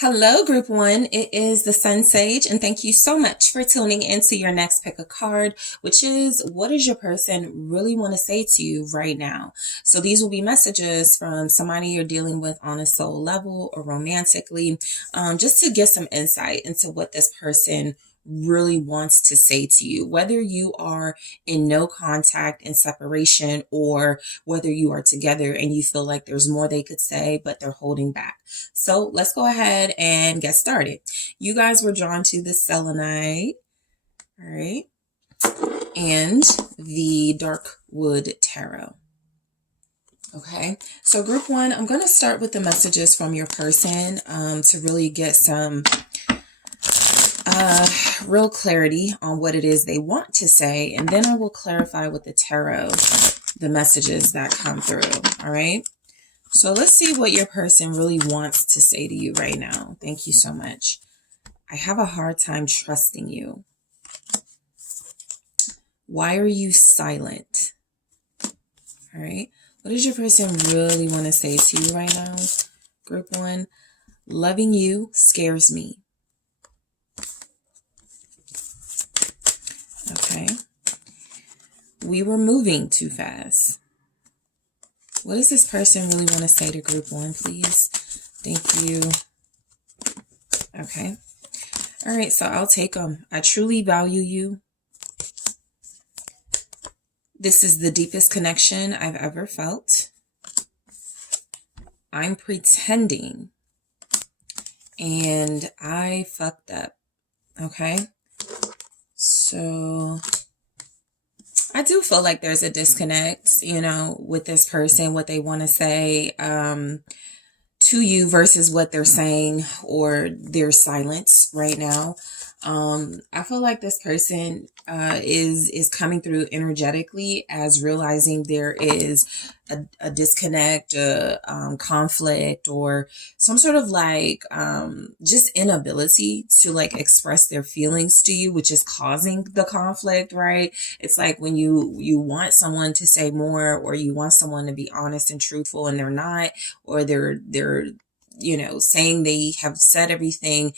Hello, Group One. It is the SunSage, and thank you so much for tuning into your next pick a card, which is what does your person really want to say to you right now? So these will be messages from somebody you're dealing with on a soul level or romantically, just to get some insight into what this person really wants to say to you, whether you are in no contact and separation or whether you are together and you feel like there's more they could say, but they're holding back. So let's go ahead and get started. You guys were drawn to the selenite, all right, and the dark wood tarot. Okay, so Group One, I'm going to start with the messages from your person to really get some real clarity on what it is they want to say, and then I will clarify with the tarot the messages that come through. All right, so let's see what your person really wants to say to you right now. Thank you so much. I have a hard time trusting you. Why are you silent? All right, what does your person really want to say to you right now? Group One, loving you scares me. Okay. We were moving too fast. What does this person really want to say to Group One, please? Thank you. Okay. All right, so I'll take them. I truly value you. This is the deepest connection I've ever felt. I'm pretending. And I fucked up. Okay. So I do feel like there's a disconnect, with this person, what they want to say to you versus what they're saying or their silence right now. I feel like this person is coming through energetically as realizing there is a disconnect, conflict, or some sort of just inability to express their feelings to you, which is causing the conflict, right? It's like when you want someone to say more, or you want someone to be honest and truthful and they're not, or they're saying they have said everything,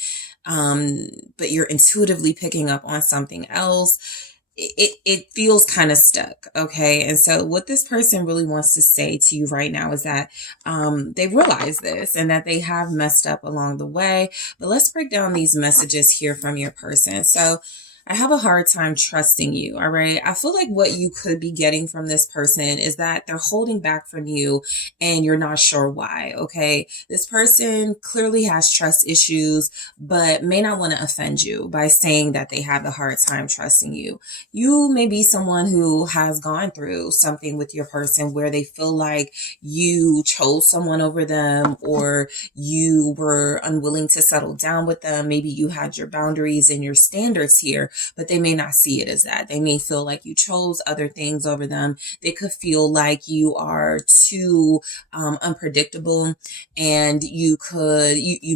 but you're intuitively picking up on something else. It feels kind of stuck. Okay. And so what this person really wants to say to you right now is that they realize this and that they have messed up along the way. But let's break down these messages here from your person. So I have a hard time trusting you. All right. I feel like what you could be getting from this person is that they're holding back from you and you're not sure why. Okay. This person clearly has trust issues, but may not want to offend you by saying that they have a hard time trusting you. You may be someone who has gone through something with your person where they feel like you chose someone over them, or you were unwilling to settle down with them. Maybe you had your boundaries and your standards here, but they may not see it as that. They may feel like you chose other things over them. They could feel like you are too unpredictable, and you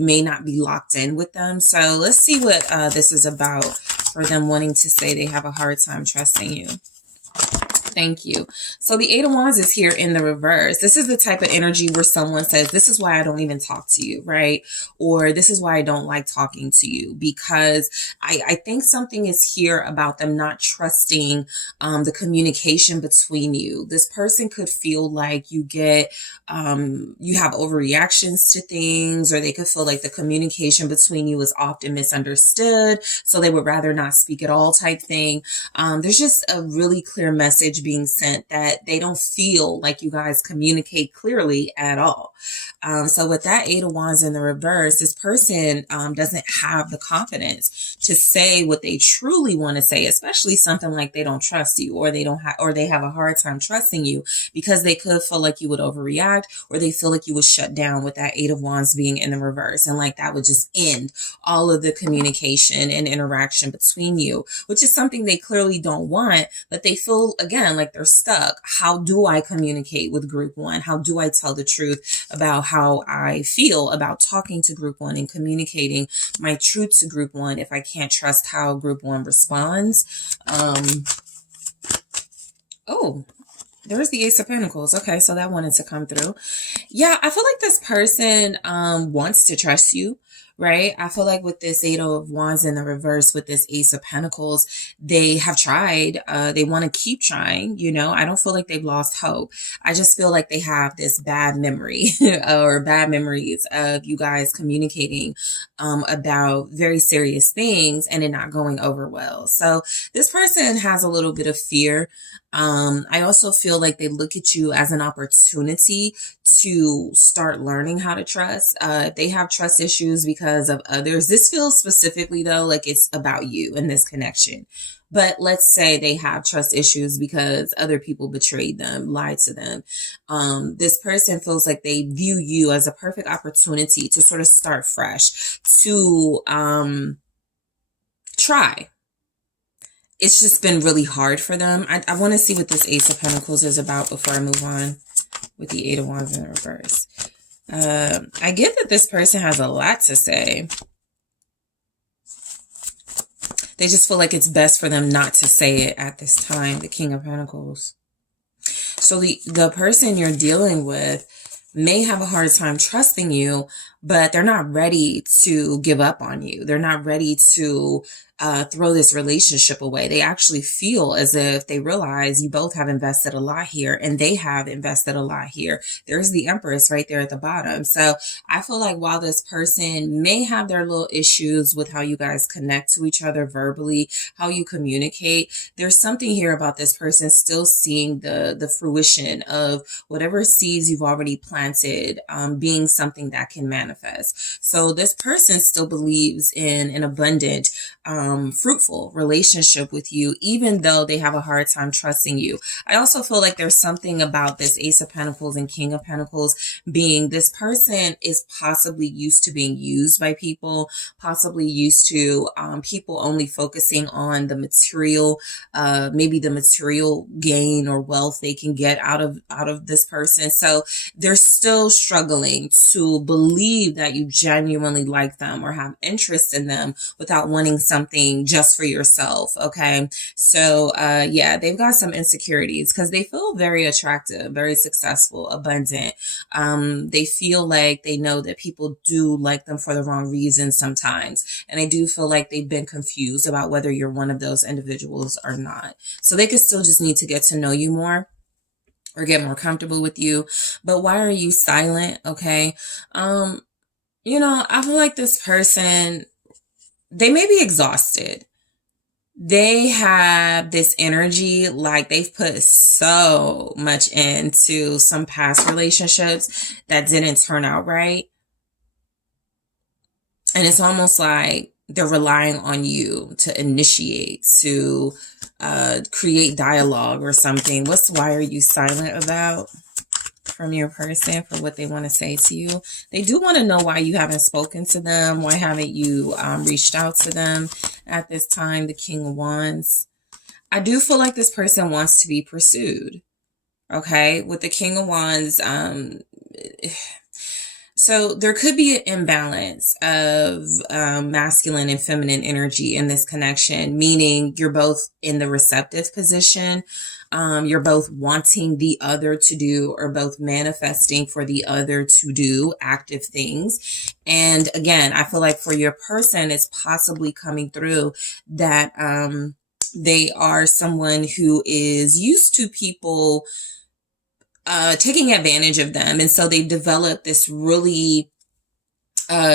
may not be locked in with them. So let's see what this is about for them wanting to say they have a hard time trusting you. Thank you. So the Eight of Wands is here in the reverse. This is the type of energy where someone says, this is why I don't even talk to you, right? Or this is why I don't like talking to you, because I think something is here about them not trusting the communication between you. This person could feel like you have overreactions to things, or they could feel like the communication between you is often misunderstood, so they would rather not speak at all type thing. There's just a really clear message being sent that they don't feel like you guys communicate clearly at all. So with that Eight of Wands in the reverse, this person doesn't have the confidence to say what they truly want to say, especially something like they don't trust you, or they have a hard time trusting you, because they could feel like you would overreact, or they feel like you would shut down with that Eight of Wands being in the reverse, and that would just end all of the communication and interaction between you, which is something they clearly don't want, but they feel, again, like they're stuck. How do I communicate with Group One? How do I tell the truth about how I feel about talking to Group One and communicating my truth to Group One if I can't trust how Group One responds? Oh, there's the Ace of Pentacles. Okay, so that wanted to come through. Yeah, I feel like this person wants to trust you, right? I feel like with this Eight of Wands in the reverse, with this Ace of Pentacles, they have tried. They want to keep trying, you know? I don't feel like they've lost hope. I just feel like they have this bad memory or bad memories of you guys communicating about very serious things and it not going over well. So this person has a little bit of fear. I also feel like they look at you as an opportunity to start learning how to trust. If they have trust issues because of others, this feels specifically though like it's about you in this connection. But let's say they have trust issues because other people betrayed them, lied to them. This person feels like they view you as a perfect opportunity to sort of start fresh, to try. It's just been really hard for them. I want to see what this Ace of Pentacles is about before I move on with the Eight of Wands in reverse. I get that this person has a lot to say. They just feel like it's best for them not to say it at this time, the King of Pentacles. So the person you're dealing with may have a hard time trusting you, but they're not ready to give up on you. They're not ready to throw this relationship away. They actually feel as if they realize you both have invested a lot here and they have invested a lot here. There's the Empress right there at the bottom. So I feel like while this person may have their little issues with how you guys connect to each other verbally, how you communicate, there's something here about this person still seeing the fruition of whatever seeds you've already planted being something that can manifest. So this person still believes in an abundant, fruitful relationship with you, even though they have a hard time trusting you. I also feel like there's something about this Ace of Pentacles and King of Pentacles being this person is possibly used to being used by people, possibly used to people only focusing on the material, maybe the material gain or wealth they can get out of this person. So they're still struggling to believe that you genuinely like them or have interest in them without wanting something just for yourself. Okay. So, yeah, they've got some insecurities because they feel very attractive, very successful, abundant. They feel like they know that people do like them for the wrong reasons sometimes. And I do feel like they've been confused about whether you're one of those individuals or not. So they could still just need to get to know you more or get more comfortable with you. But why are you silent? Okay. You know, I feel like this person, they may be exhausted. They have this energy like they've put so much into some past relationships that didn't turn out right. And it's almost like they're relying on you to initiate, to create dialogue or something. Why are you silent about? From your person, for what they want to say to you. They do want to know why you haven't spoken to them. Why haven't you reached out to them at this time? The King of Wands. I do feel like this person wants to be pursued. Okay. With the King of Wands, so there could be an imbalance of masculine and feminine energy in this connection, meaning you're both in the receptive position. You're both wanting the other to do or both manifesting for the other to do active things. And again, I feel like for your person, it's possibly coming through that they are someone who is used to people taking advantage of them. And so they've developed this really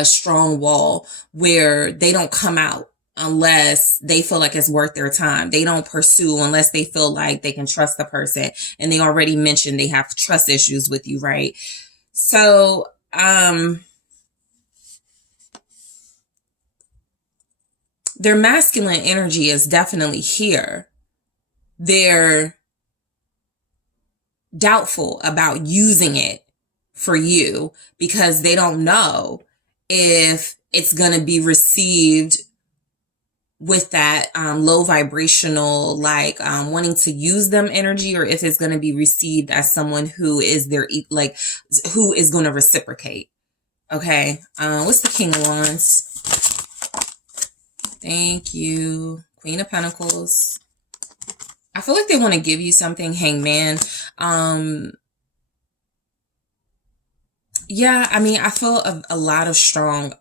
strong wall where they don't come out unless they feel like it's worth their time. They don't pursue unless they feel like they can trust the person. And they already mentioned they have trust issues with you, right? So, their masculine energy is definitely here. They're doubtful about using it for you because they don't know if it's going to be received with that low vibrational, like wanting to use them energy, or if it's going to be received as someone who is like, who is going to reciprocate. Okay. What's the King of Wands? Thank you. Queen of Pentacles. I feel like they want to give you something. Hangman. Yeah, I mean, I feel a lot of strong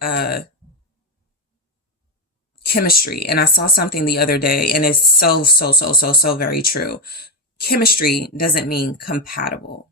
chemistry. And I saw something the other day, and it's so very true. Chemistry doesn't mean compatible.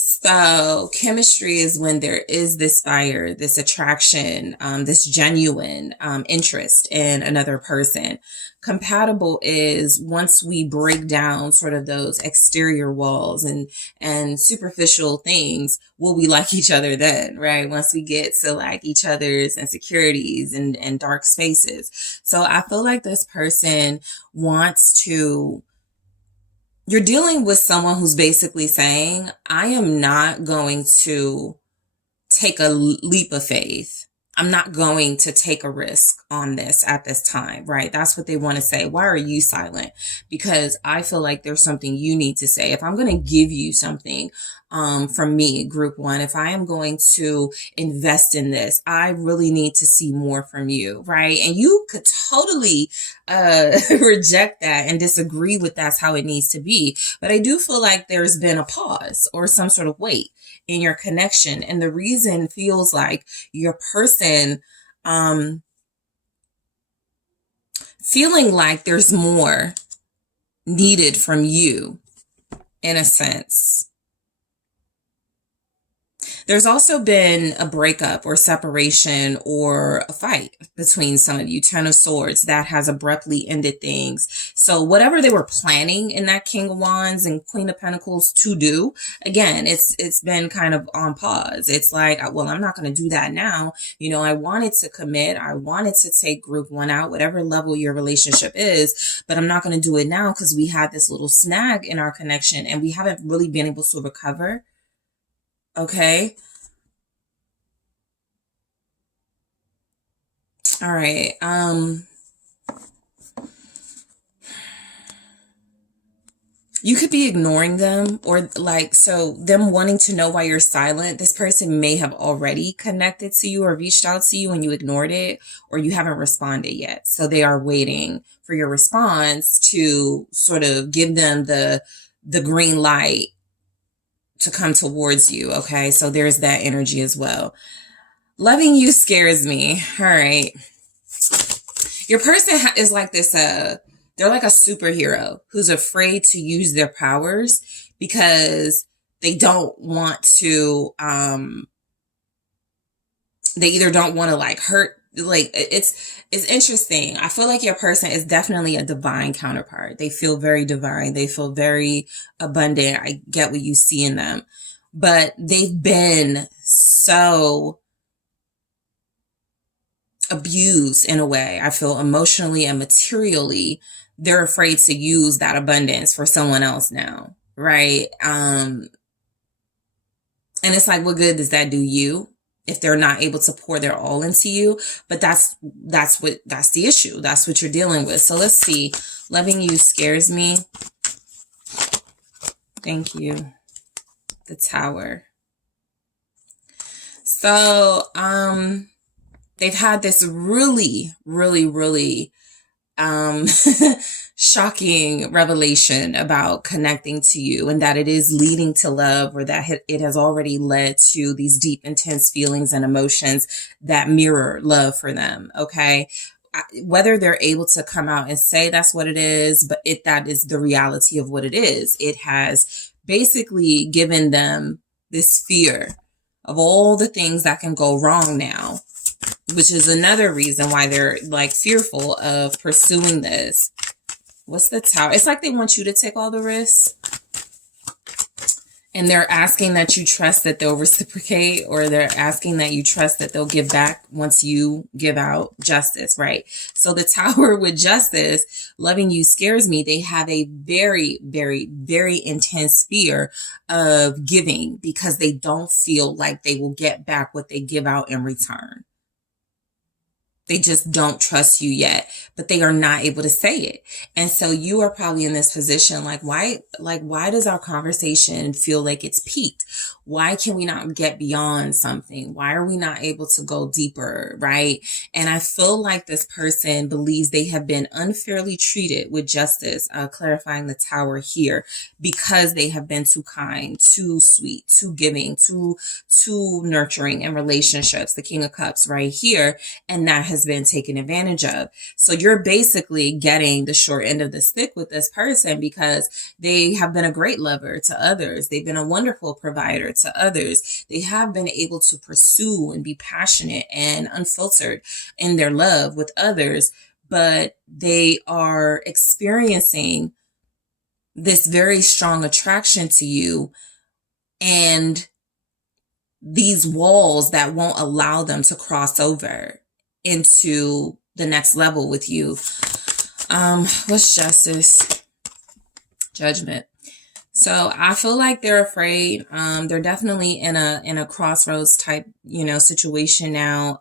So chemistry is when there is this fire, this attraction, this genuine interest in another person. Compatible is once we break down sort of those exterior walls and superficial things, will we like each other then, right? Once we get to like each other's insecurities and dark spaces. So I feel like this person wants to, you're dealing with someone who's basically saying, I am not going to take a leap of faith. I'm not going to take a risk on this at this time, right? That's what they want to say. Why are you silent? Because I feel like there's something you need to say. If I'm going to give you something from me, group one, if I am going to invest in this, I really need to see more from you, right? And you could totally reject that and disagree with that's how it needs to be. But I do feel like there's been a pause or some sort of wait in your connection. And the reason feels like your person feeling like there's more needed from you in a sense. There's also been a breakup or separation or a fight between some of you. Ten of Swords, that has abruptly ended things. So whatever they were planning in that King of Wands and Queen of Pentacles to do, again, it's been kind of on pause. It's like, well, I'm not going to do that now. You know, I wanted to commit. I wanted to take group one out, whatever level your relationship is, but I'm not going to do it now because we had this little snag in our connection and we haven't really been able to recover. Okay. All right. You could be ignoring them or like, so them wanting to know why you're silent. This person may have already connected to you or reached out to you and you ignored it, or you haven't responded yet. So they are waiting for your response to sort of give them the green light to come towards you. Okay. So there's that energy as well. Loving you scares me. All right. Your person is like this, they're like a superhero who's afraid to use their powers because they don't want to, they either don't want to like hurt, like it's interesting. I feel like your person is definitely a divine counterpart. They feel very divine. They feel very abundant. I get what you see in them, but they've been so abused in a way. I feel emotionally and materially, they're afraid to use that abundance for someone else now. Right. And it's like, what good does that do you if they're not able to pour their all into you? But that's the issue. That's what you're dealing with. So let's see. Loving you scares me. Thank you. The Tower. So, they've had this really shocking revelation about connecting to you and that it is leading to love, or that it has already led to these deep, intense feelings and emotions that mirror love for them. Okay. Whether they're able to come out and say that's what it is, but that is the reality of what it is. It has basically given them this fear of all the things that can go wrong now, which is another reason why they're like fearful of pursuing this. What's the Tower? It's like they want you to take all the risks. And they're asking that you trust that they'll reciprocate, or they're asking that you trust that they'll give back once you give out justice, right? So the Tower with Justice, loving you scares me. They have a very intense fear of giving because they don't feel like they will get back what they give out in return. They just don't trust you yet, but they are not able to say it. And so you are probably in this position, like, why does our conversation feel like it's peaked? Why can we not get beyond something? Why are we not able to go deeper? Right. And I feel like this person believes they have been unfairly treated with justice, clarifying the Tower here, because they have been too kind, too sweet, too giving, too nurturing in relationships, the King of Cups right here. And that has has been taken advantage of. So you're basically getting the short end of the stick with this person because they have been a great lover to others. They've been a wonderful provider to others. They have been able to pursue and be passionate and unfiltered in their love with others, but they are experiencing this very strong attraction to you and these walls that won't allow them to cross over into the next level with you. What's justice? Judgment. So I feel like they're afraid. They're definitely in a crossroads type, situation now.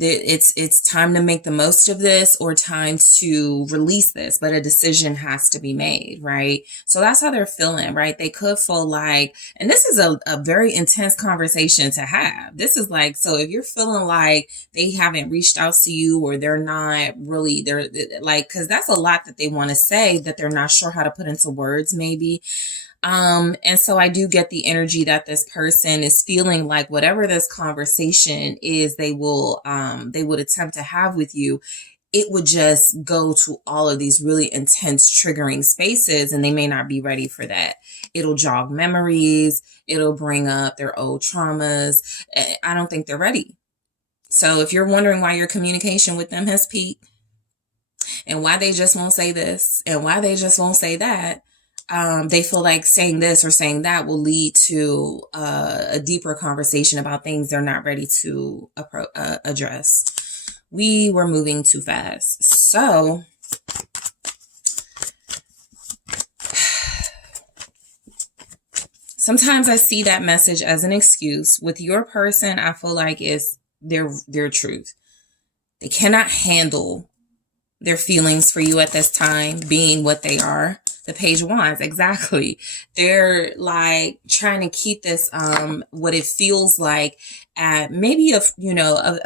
It's time to make the most of this or time to release this, but a decision has to be made, right? So that's how they're feeling, right? They could feel like, and this is a very intense conversation to have. This is like, so if you're feeling like they haven't reached out to you or they're not really, they're like, cause that's a lot that they want to say that they're not sure how to put into words maybe. And so I do get the energy that this person is feeling like whatever this conversation is, they would attempt to have with you. It would just go to all of these really intense triggering spaces and they may not be ready for that. It'll jog memories. It'll bring up their old traumas. I don't think they're ready. So if you're wondering why your communication with them has peaked and why they just won't say this and why they just won't say that, they feel like saying this or saying that will lead to a deeper conversation about things they're not ready to address. We were moving too fast. So sometimes I see that message as an excuse. With your person, I feel like it's their truth. They cannot handle their feelings for you at this time, being what they are. The Page of Wands, exactly. They're like trying to keep this, what it feels like at maybe a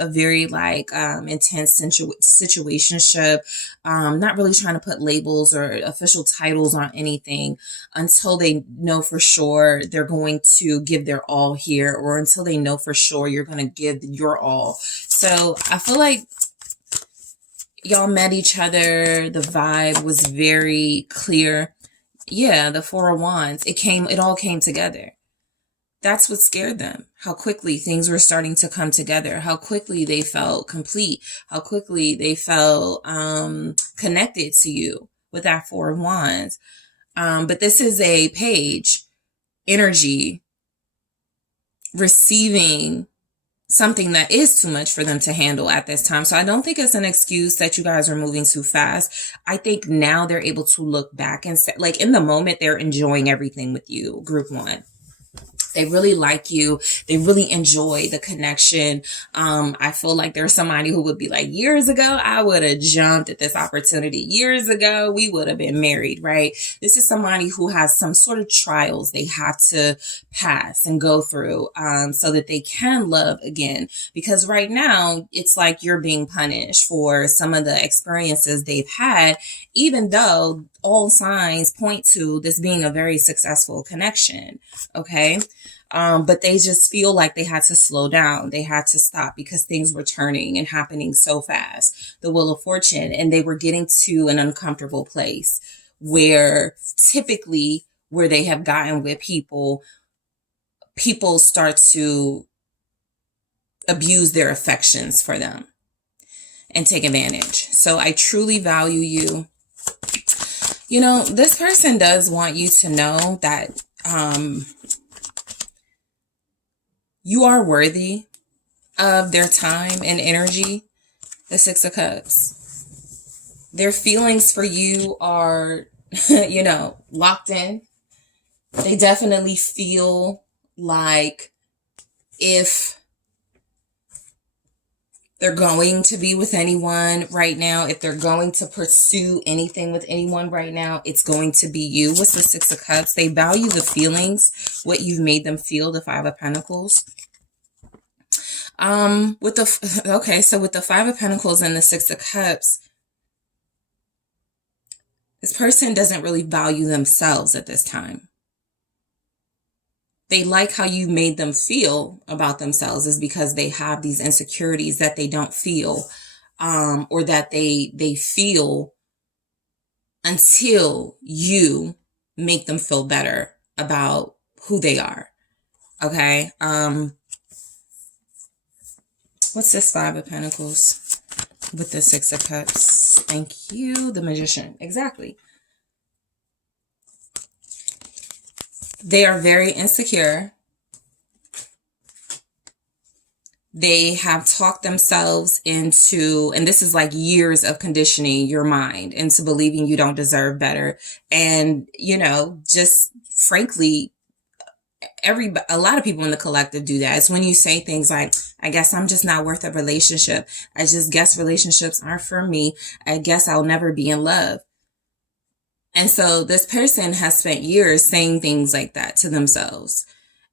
very like, intense situationship. Not really trying to put labels or official titles on anything until they know for sure they're going to give their all here, or until they know for sure you're going to give your all. So I feel like y'all met each other. The vibe was very clear. Yeah, the Four of Wands. It all came together. That's what scared them. How quickly things were starting to come together. How quickly they felt complete. How quickly they felt connected to you with that Four of Wands. But this is a Page energy receiving something that is too much for them to handle at this time. So I don't think it's an excuse that you guys are moving too fast. I think now they're able to look back and say, like in the moment, they're enjoying everything with you, group one. They really like you. They really enjoy the connection. I feel like there's somebody who would be like, years ago, I would have jumped at this opportunity. Years ago, we would have been married, right? This is somebody who has some sort of trials they have to pass and go through, so that they can love again. Because right now, it's like you're being punished for some of the experiences they've had, even though all signs point to this being a very successful connection. Okay. But they just feel like they had to slow down. They had to stop because things were turning and happening so fast. The Wheel of Fortune, and they were getting to an uncomfortable place where typically where they have gotten with people start to abuse their affections for them and take advantage. So I truly value you. This person does want you to know that you are worthy of their time and energy. The Six of Cups. Their feelings for you are, locked in. They definitely feel like if they're going to be with anyone right now, if they're going to pursue anything with anyone right now, it's going to be you. What's the Six of Cups? They value the feelings, what you've made them feel, the Five of Pentacles. With the Five of Pentacles and the Six of Cups, this person doesn't really value themselves at this time. they like how you made them feel about themselves, is because they have these insecurities that they don't feel, or that they feel until you make them feel better about who they are. Okay. What's this Five of Pentacles with the Six of Cups? Thank you. The Magician. Exactly. They are very insecure. They have talked themselves into, and this is like years of conditioning your mind into believing you don't deserve better. And, you know, just frankly, a lot of people in the collective do that. It's when you say things like, I guess I'm just not worth a relationship. I just guess relationships aren't for me. I guess I'll never be in love. And so this person has spent years saying things like that to themselves.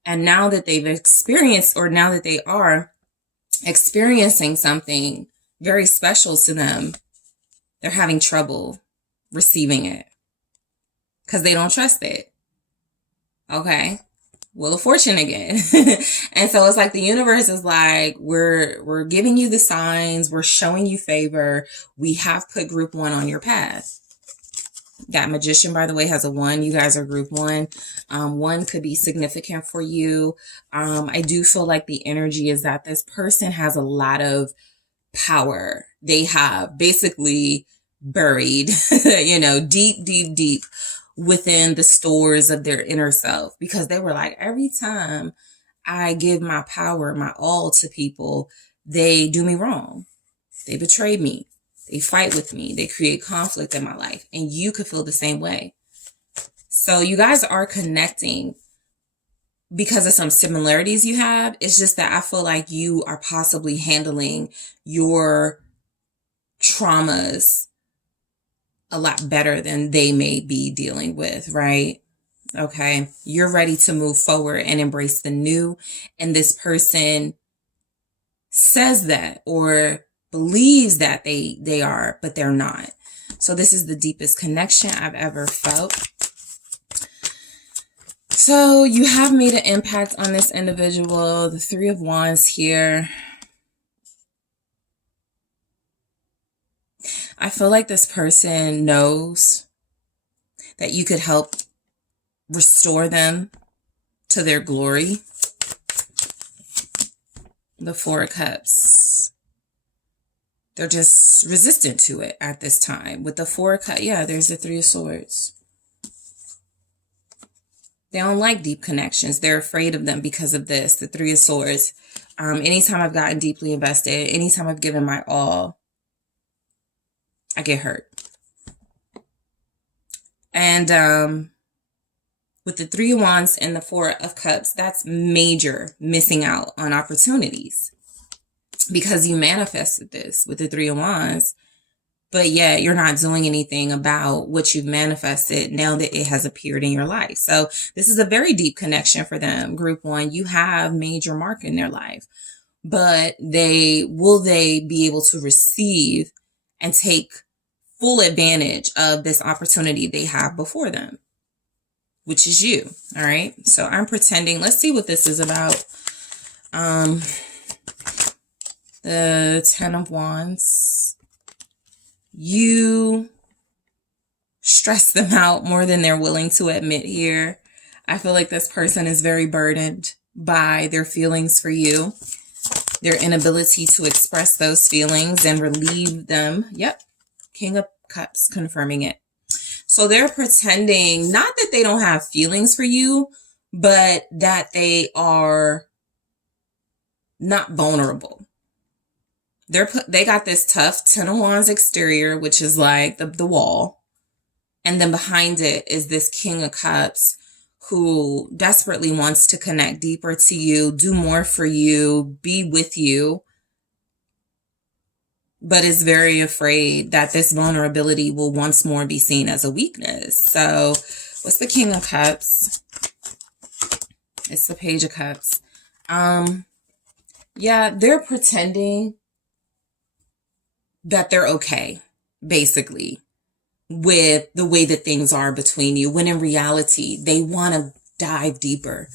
And now that they've experienced, or now that they are experiencing something very special to them, they're having trouble receiving it because they don't trust it. Okay. Wheel of Fortune again. And so it's like the universe is like, we're giving you the signs. We're showing you favor. We have put group 1 on your path. That Magician, by the way, has a 1. You guys are group 1. 1 could be significant for you. I do feel like the energy is that this person has a lot of power. They have basically buried, you know, deep, deep, deep within the stores of their inner self, because they were like, every time I give my power, my all to people, they do me wrong. They betray me. They fight with me. They create conflict in my life. And you could feel the same way. So you guys are connecting because of some similarities you have. It's just that I feel like you are possibly handling your traumas a lot better than they may be dealing with, right? Okay. You're ready to move forward and embrace the new. And this person says that, or believes that they are, but they're not. So this is the deepest connection I've ever felt. So you have made an impact on this individual. The 3 of Wands here. I feel like this person knows that you could help restore them to their glory. The 4 of Cups. They're just resistant to it at this time. With the 4 of Cups, yeah, there's the 3 of Swords. They don't like deep connections. They're afraid of them because of this, the 3 of Swords. Anytime I've gotten deeply invested, anytime I've given my all, I get hurt. And with the 3 of Wands and the 4 of Cups, that's major missing out on opportunities. Because you manifested this with the 3 of Wands, but yet you're not doing anything about what you've manifested now that it has appeared in your life. So this is a very deep connection for them. Group 1, you have made your mark in their life, but will they be able to receive and take full advantage of this opportunity they have before them, which is you. All right. So I'm pretending, let's see what this is about. The 10 of Wands. You stress them out more than they're willing to admit here. I feel like this person is very burdened by their feelings for you, their inability to express those feelings and relieve them. Yep. King of Cups confirming it. So they're pretending not that they don't have feelings for you, but that they are not vulnerable. They got this tough 10 of Wands exterior, which is like the wall. And then behind it is this King of Cups who desperately wants to connect deeper to you, do more for you, be with you, but is very afraid that this vulnerability will once more be seen as a weakness. So what's the King of Cups? It's the Page of Cups. Yeah, they're pretending that they're okay, basically, with the way that things are between you, when in reality, they want to dive deeper.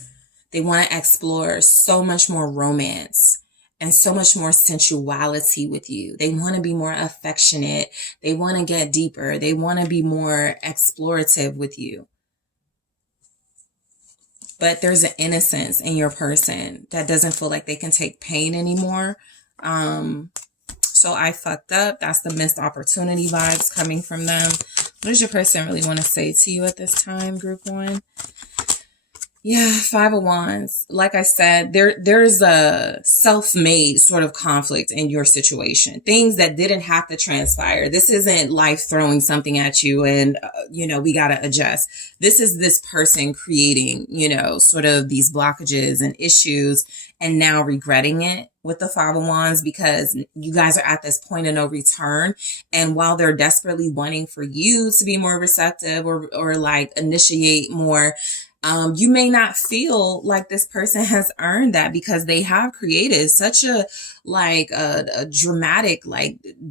They want to explore so much more romance and so much more sensuality with you. They want to be more affectionate. They want to get deeper. They want to be more explorative with you. But there's an innocence in your person that doesn't feel like they can take pain anymore. So I fucked up. That's the missed opportunity vibes coming from them. What does your person really want to say to you at this time, group 1? Yeah, 5 of Wands. Like I said, there's a self-made sort of conflict in your situation. Things that didn't have to transpire. This isn't life throwing something at you and, we got to adjust. This is this person creating, sort of these blockages and issues and now regretting it with the 5 of Wands because you guys are at this point of no return. And while they're desperately wanting for you to be more receptive or like initiate more, you may not feel like this person has earned that because they have created such a dramatic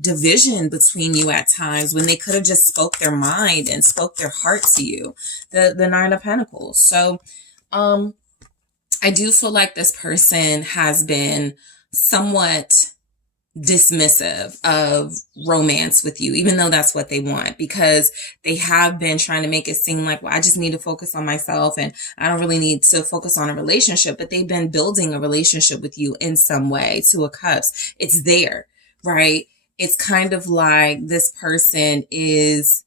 division between you at times when they could have just spoke their mind and spoke their heart to you. The 9 of Pentacles. So I do feel like this person has been somewhat dismissive of romance with you, even though that's what they want, because they have been trying to make it seem like, well, I just need to focus on myself and I don't really need to focus on a relationship, but they've been building a relationship with you in some way. 2 of Cups. It's there, right? It's kind of like this person is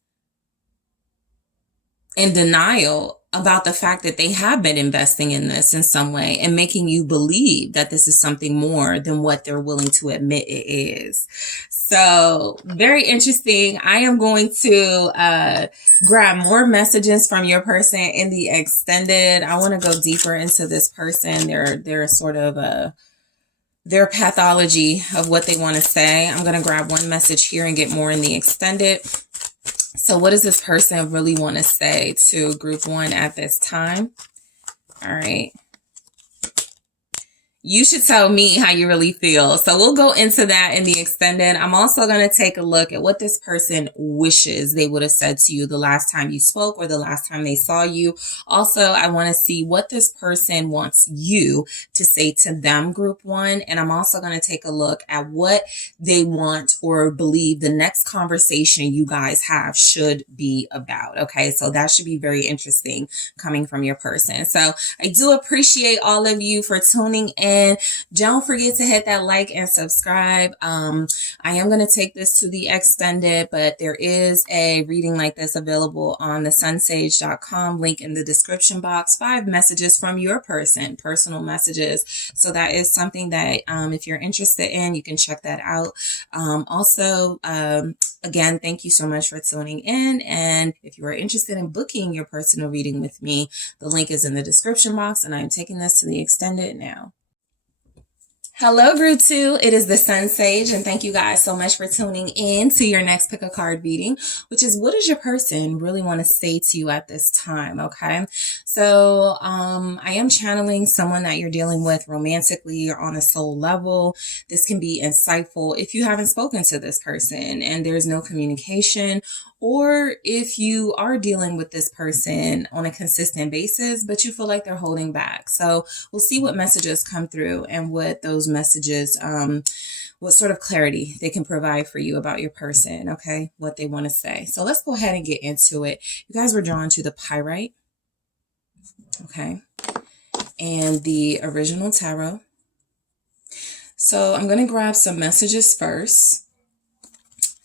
in denial about the fact that they have been investing in this in some way and making you believe that this is something more than what they're willing to admit it is. So very interesting. I am going to grab more messages from your person in the extended. I want to go deeper into this person, their sort of their pathology of what they want to say. I'm going to grab one message here and get more in the extended. So what does this person really want to say to group 1 at this time? All right. You should tell me how you really feel. So we'll go into that in the extended. I'm also going to take a look at what this person wishes they would have said to you the last time you spoke or the last time they saw you. Also, I want to see what this person wants you to say to them, group 1. And I'm also going to take a look at what they want or believe the next conversation you guys have should be about. Okay, so that should be very interesting coming from your person. So I do appreciate all of you for tuning in. Don't forget to hit that like and subscribe. I am going to take this to the extended, but there is a reading like this available on TheSunSage.com, link in the description box. 5 messages from your person, personal messages. So that is something that if you're interested in, you can check that out. Also, again, thank you so much for tuning in. And if you are interested in booking your personal reading with me, the link is in the description box, and I'm taking this to the extended now. Hello, group 2. It is the SunSage, and thank you guys so much for tuning in to your next pick a card reading, which is what does your person really want to say to you at this time? Okay, so I am channeling someone that you're dealing with romantically or on a soul level. This can be insightful if you haven't spoken to this person and there's no communication, or if you are dealing with this person on a consistent basis, but you feel like they're holding back. So we'll see what messages come through and what those messages, what sort of clarity they can provide for you about your person, okay, what they want to say. So let's go ahead and get into it. You guys were drawn to the Pyrite, okay, and the original tarot. So I'm going to grab some messages first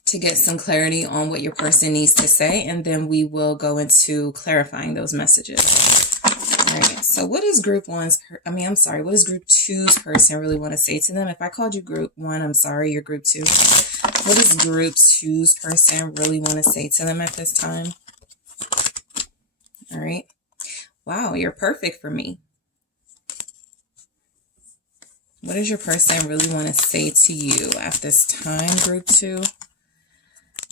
to get some clarity on what your person needs to say, and then we will go into clarifying those messages. All right, so what does group 2's person really want to say to them? If I called you group 1, I'm sorry, you're group 2. What does group 2's person really want to say to them at this time? All right. Wow, you're perfect for me. What does your person really want to say to you at this time, group 2?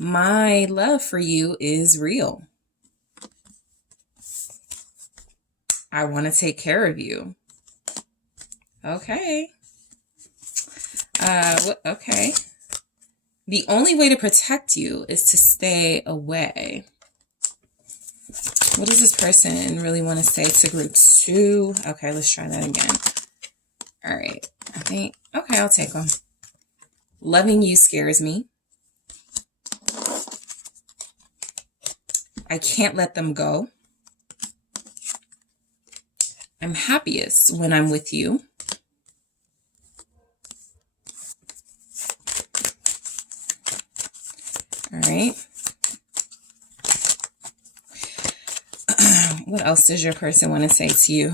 My love for you is real. I want to take care of you. Okay. Okay. The only way to protect you is to stay away. What does this person really want to say to group 2? Okay, let's try that again. All right. I think, okay, I'll take them. Loving you scares me. I can't let them go. I'm happiest when I'm with you. All right. What else does your person want to say to you?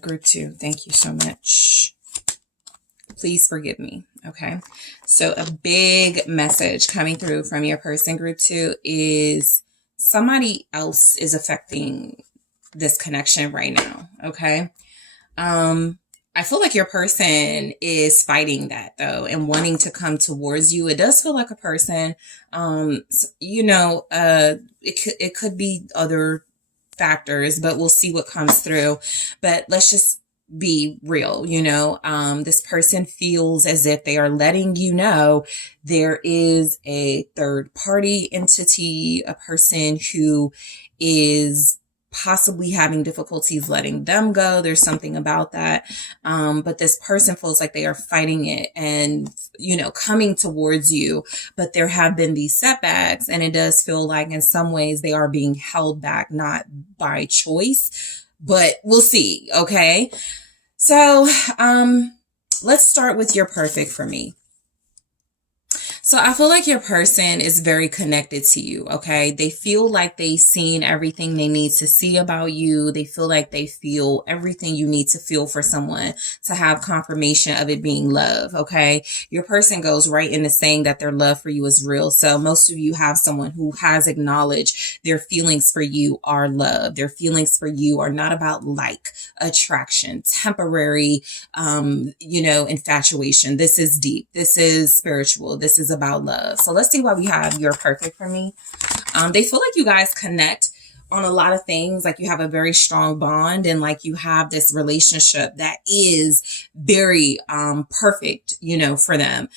Group 2, thank you so much. Please forgive me. Okay. So a big message coming through from your person, group 2, is somebody else is affecting this connection right now. Okay. I feel like your person is fighting that though and wanting to come towards you. It does feel like a person, it could be other factors, but we'll see what comes through. But let's just be real. This person feels as if they are letting you know there is a third party entity, a person who is possibly having difficulties letting them go. There's something about that. But this person feels like they are fighting it and, coming towards you, but there have been these setbacks, and it does feel like in some ways they are being held back, not by choice, but we'll see. Okay. So, let's start with your perfect for me. So I feel like your person is very connected to you, okay? They feel like they've seen everything they need to see about you. They feel like they feel everything you need to feel for someone to have confirmation of it being love, okay? Your person goes right into saying that their love for you is real. So most of you have someone who has acknowledged their feelings for you are love. Their feelings for you are not about attraction, temporary, infatuation. This is deep. This is spiritual. This is about love. So let's see why we have your perfect for me. They feel like you guys connect on a lot of things, like you have a very strong bond and like you have this relationship that is very perfect, for them.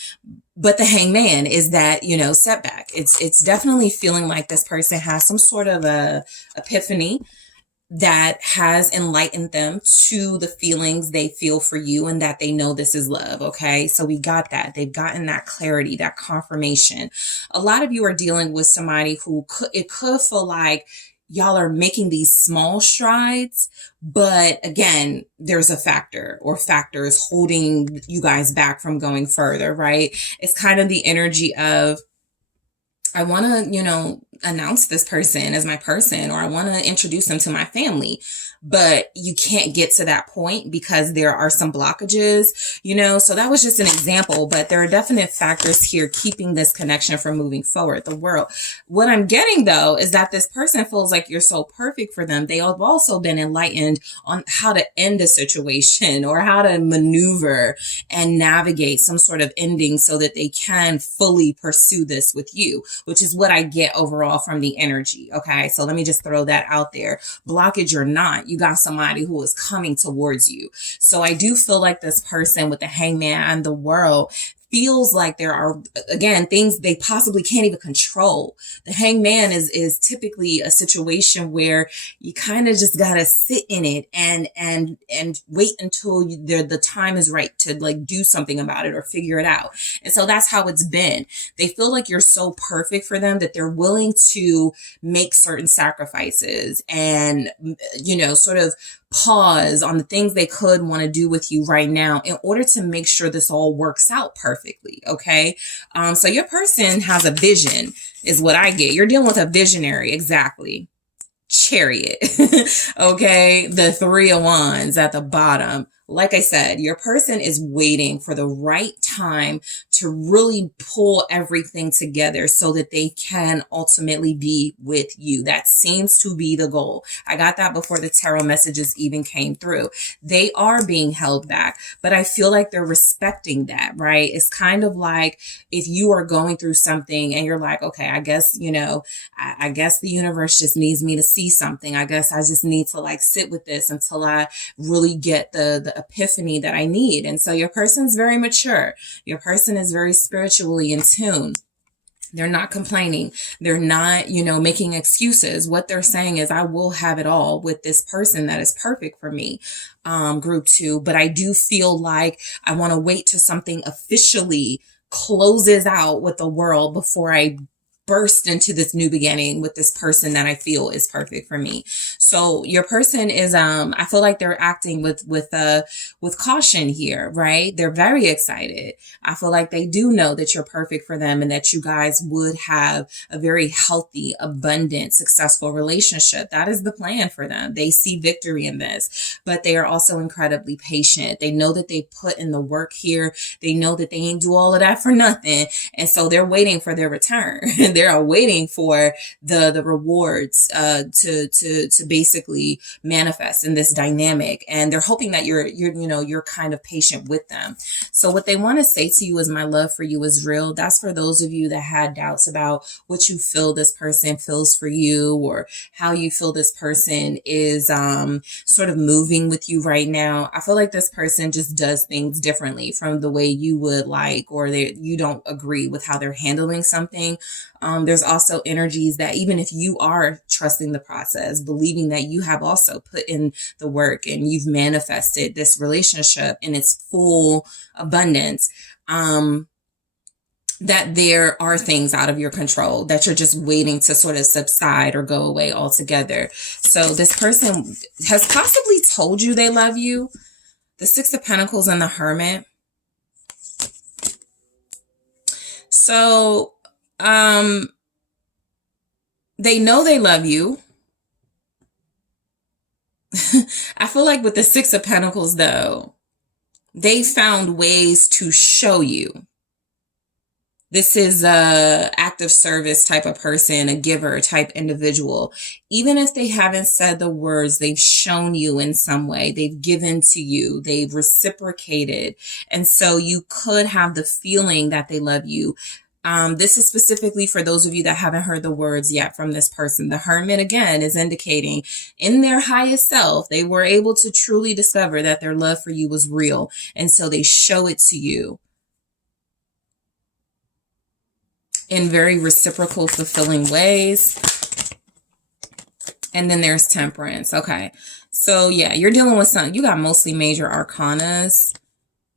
But the hangman is that, setback. It's definitely feeling like this person has some sort of a epiphany that has enlightened them to the feelings they feel for you and that they know this is love. Okay. So we got that. They've gotten that clarity, that confirmation. A lot of you are dealing with somebody who it could feel like y'all are making these small strides, but again, there's a factor or factors holding you guys back from going further, right? It's kind of the energy of, I want to, announce this person as my person, or I want to introduce them to my family, but you can't get to that point because there are some blockages, so that was just an example, but there are definite factors here keeping this connection from moving forward. The world. What I'm getting though, is that this person feels like you're so perfect for them. They have also been enlightened on how to end a situation or how to maneuver and navigate some sort of ending so that they can fully pursue this with you, which is what I get overall from the energy. Okay. So let me just throw that out there. Blockage or not, you got somebody who is coming towards you. So I do feel like this person with the hangman and the world feels like there are, again, things they possibly can't even control. The hangman is typically a situation where you kind of just got to sit in it and wait until the time is right to do something about it or figure it out. And so that's how it's been. They feel like you're so perfect for them that they're willing to make certain sacrifices and, sort of pause on the things they could want to do with you right now in order to make sure this all works out perfectly. Okay. So your person has a vision is what I get. You're dealing with a visionary. Exactly. Chariot. Okay. The 3 of Wands at the bottom. Like I said, your person is waiting for the right time to really pull everything together so that they can ultimately be with you. That seems to be the goal. I got that before the tarot messages even came through. They are being held back, but I feel like they're respecting that, right? It's kind of like if you are going through something and you're like, okay, I guess, I guess the universe just needs me to see something. I guess I just need to sit with this until I really get the epiphany that I need. And so your person's very mature. Your person is very spiritually in tune. They're not complaining. They're not, making excuses. What they're saying is, I will have it all with this person that is perfect for me. Group 2. But I do feel like I want to wait till something officially closes out with the world before I burst into this new beginning with this person that I feel is perfect for me. So your person is, I feel like they're acting with caution here, right? They're very excited. I feel like they do know that you're perfect for them and that you guys would have a very healthy, abundant, successful relationship. That is the plan for them. They see victory in this, but they are also incredibly patient. They know that they put in the work here. They know that they ain't do all of that for nothing. And so they're waiting for their return. They're waiting for the rewards to basically manifest in this dynamic, and they're hoping that you're kind of patient with them. So what they want to say to you is, my love for you is real. That's for those of you that had doubts about what you feel this person feels for you, or how you feel this person is sort of moving with you right now. I feel like this person just does things differently from the way you would like, or you don't agree with how they're handling something. There's also energies that even if you are trusting the process, believing that you have also put in the work and you've manifested this relationship in its full abundance, that there are things out of your control that you're just waiting to sort of subside or go away altogether. So this person has possibly told you they love you. The 6 of Pentacles and the Hermit. So, they know they love you. I feel like with the 6 of Pentacles, though, they found ways to show you. This is a active service type of person, a giver type individual. Even if they haven't said the words, they've shown you in some way. They've given to you. They've reciprocated. And so you could have the feeling that they love you. This is specifically for those of you that haven't heard the words yet from this person. The Hermit, again, is indicating in their highest self, they were able to truly discover that their love for you was real. And so they show it to you in very reciprocal, fulfilling ways. And then there's Temperance. Okay. So yeah, you're dealing with something. You got mostly major arcanas.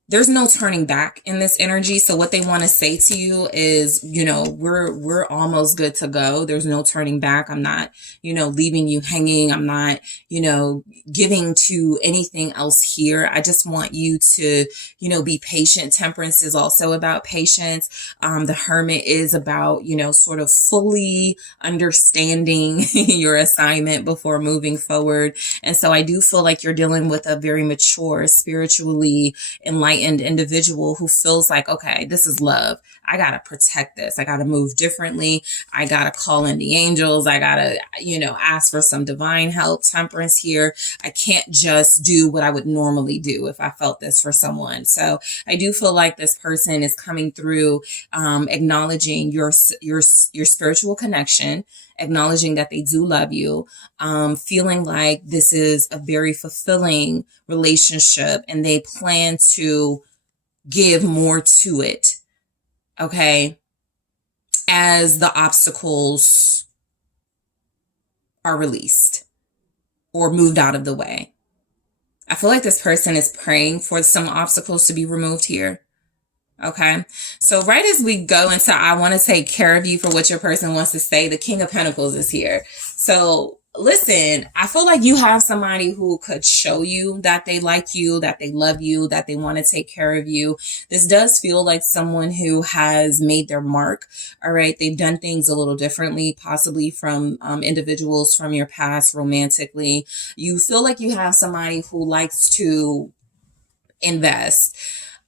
There's no turning back in this energy. So what they want to say to you is, we're almost good to go. There's no turning back. I'm not, leaving you hanging. I'm not, giving to anything else here. I just want you to, be patient. Temperance is also about patience. The Hermit is about, sort of fully understanding your assignment before moving forward. And so I do feel like you're dealing with a very mature, spiritually enlightened individual who feels like, okay, this is love. I got to protect this. I got to move differently. I got to call in the angels. I got to, ask for some divine help. Temperance here. I can't just do what I would normally do if I felt this for someone. So I do feel like this person is coming through, acknowledging your spiritual connection, acknowledging that they do love you, feeling like this is a very fulfilling relationship and they plan to give more to it, okay, as the obstacles are released or moved out of the way. I feel like this person is praying for some obstacles to be removed here. Okay. So right as we go into, I want to take care of you for what your person wants to say, the King of Pentacles is here. So listen, I feel like you have somebody who could show you that they like you, that they love you, that they want to take care of you. This does feel like someone who has made their mark. All right. They've done things a little differently, possibly from individuals from your past romantically. You feel like you have somebody who likes to invest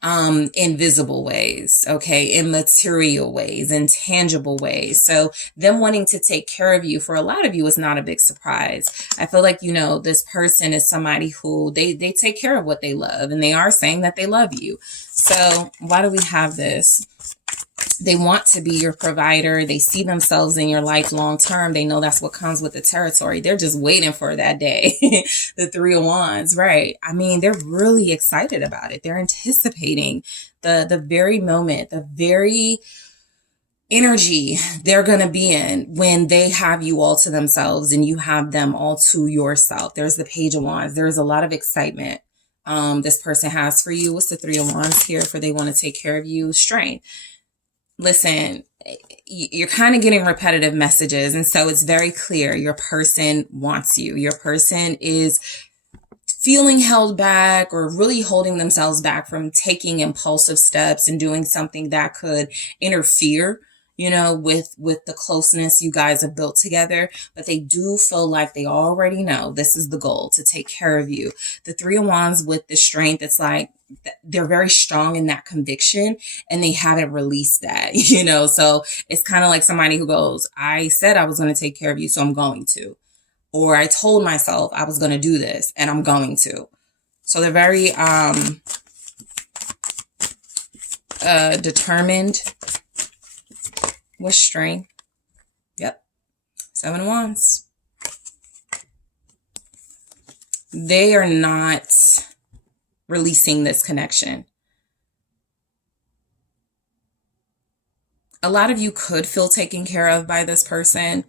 in visible ways, okay, in material ways, in tangible ways. So them wanting to take care of you, for a lot of you, is not a big surprise. I feel like, this person is somebody who they take care of what they love, and they are saying that they love you. So why do we have this? They want to be your provider. They see themselves in your life long term. They know that's what comes with the territory. They're just waiting for that day. The 3 of Wands, right? I mean, they're really excited about it. They're anticipating the very moment, the very energy they're going to be in when they have you all to themselves and you have them all to yourself. There's the Page of Wands. There's a lot of excitement this person has for you. What's the Three of Wands here for? They want to take care of you. Strength. Listen, you're kind of getting repetitive messages, and so it's very clear your person wants you. Your person is feeling held back or really holding themselves back from taking impulsive steps and doing something that could interfere, you know, with the closeness you guys have built together. But they do feel like they already know this is the goal, to take care of you. The Three of Wands with the strength, it's like they're very strong in that conviction and they haven't released that, you know. So it's kind of like somebody who goes, I said I was going to take care of you, so I'm going to. Or I told myself I was going to do this and I'm going to. So they're very determined with strength. Yep. Seven of Wands. They are not releasing this connection. A lot of you could feel taken care of by this person.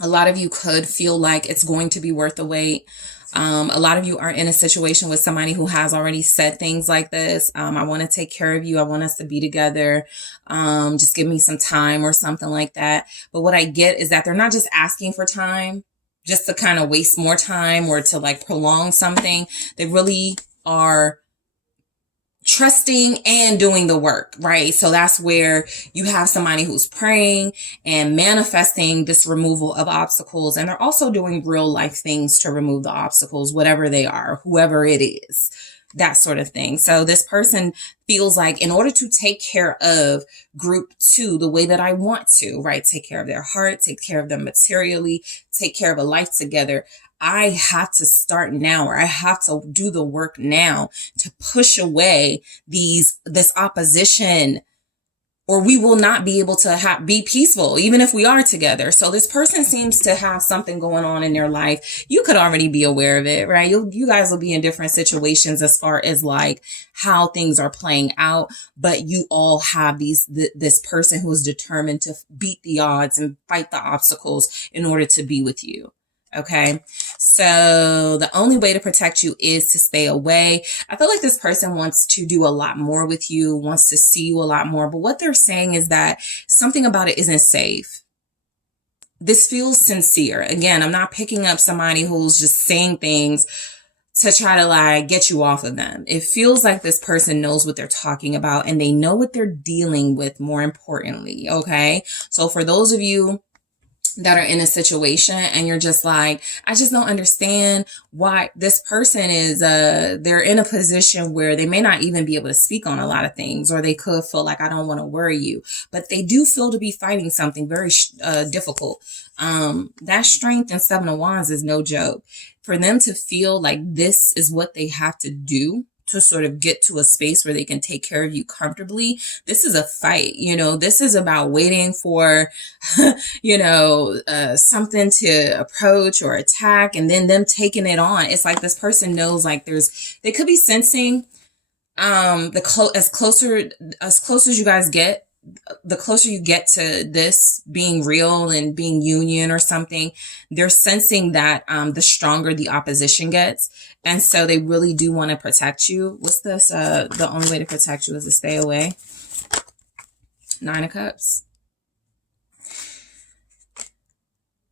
A lot of you could feel like it's going to be worth the wait. A lot of you are in a situation with somebody who has already said things like this. I want to take care of you. I want us to be together. Just give me some time or something like that. But what I get is that they're not just asking for time just to kind of waste more time or to like prolong something. They really are trusting and doing the work, right? So that's where you have somebody who's praying and manifesting this removal of obstacles. And they're also doing real life things to remove the obstacles, whatever they are, whoever it is, that sort of thing. So this person feels like in order to take care of group two the way that I want to, right? Take care of their heart, take care of them materially, take care of a life together. I have to start now, or I have to do the work now to push away this opposition, or we will not be able to be peaceful, even if we are together. So this person seems to have something going on in their life. You could already be aware of it, right? You guys will be in different situations as far as like how things are playing out, but you all have this person who is determined to beat the odds and fight the obstacles in order to be with you. Okay. So the only way to protect you is to stay away. I feel like this person wants to do a lot more with you, wants to see you a lot more. But what they're saying is that something about it isn't safe. This feels sincere. Again, I'm not picking up somebody who's just saying things to try to like get you off of them. It feels like this person knows what they're talking about and they know what they're dealing with, more importantly. Okay. So for those of you that are in a situation and you're just like, I just don't understand why this person is, they're in a position where they may not even be able to speak on a lot of things, or they could feel like, I don't want to worry you, but they do feel to be fighting something very difficult. That strength in Seven of Wands is no joke. For them to feel like this is what they have to do to sort of get to a space where they can take care of you comfortably. This is a fight, you know, this is about waiting for, you know, something to approach or attack and then them taking it on. It's like this person knows like they could be sensing, as close as you guys get, the closer you get to this being real and being union or something, they're sensing that the stronger the opposition gets. And so they really do want to protect you. What's this? The only way to protect you is to stay away. Nine of Cups.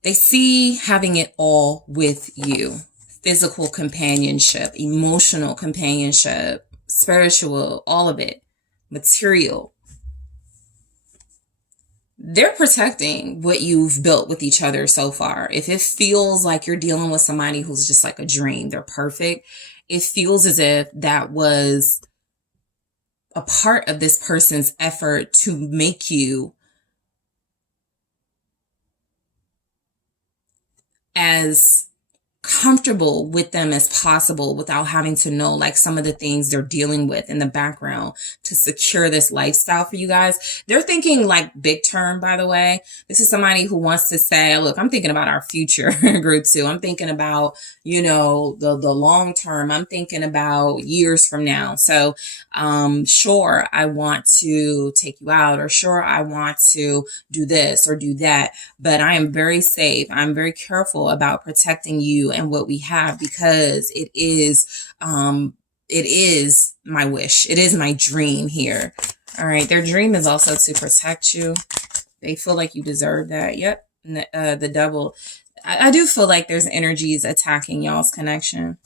They see having it all with you. Physical companionship, emotional companionship, spiritual, all of it. Material. They're protecting what you've built with each other so far. If it feels like you're dealing with somebody who's just like a dream, they're perfect, it feels as if that was a part of this person's effort to make you as comfortable with them as possible without having to know like some of the things they're dealing with in the background to secure this lifestyle for you guys. They're thinking like big term, by the way. This is somebody who wants to say, look, I'm thinking about our future, group 2. I'm thinking about, you know, the long term. I'm thinking about years from now. So, sure, I want to take you out, or sure, I want to do this or do that, but I am very safe. I'm very careful about protecting you and what we have, because it is my wish. It is my dream here. All right. Their dream is also to protect you. They feel like you deserve that. Yep. The devil. I do feel like there's energies attacking y'all's connection.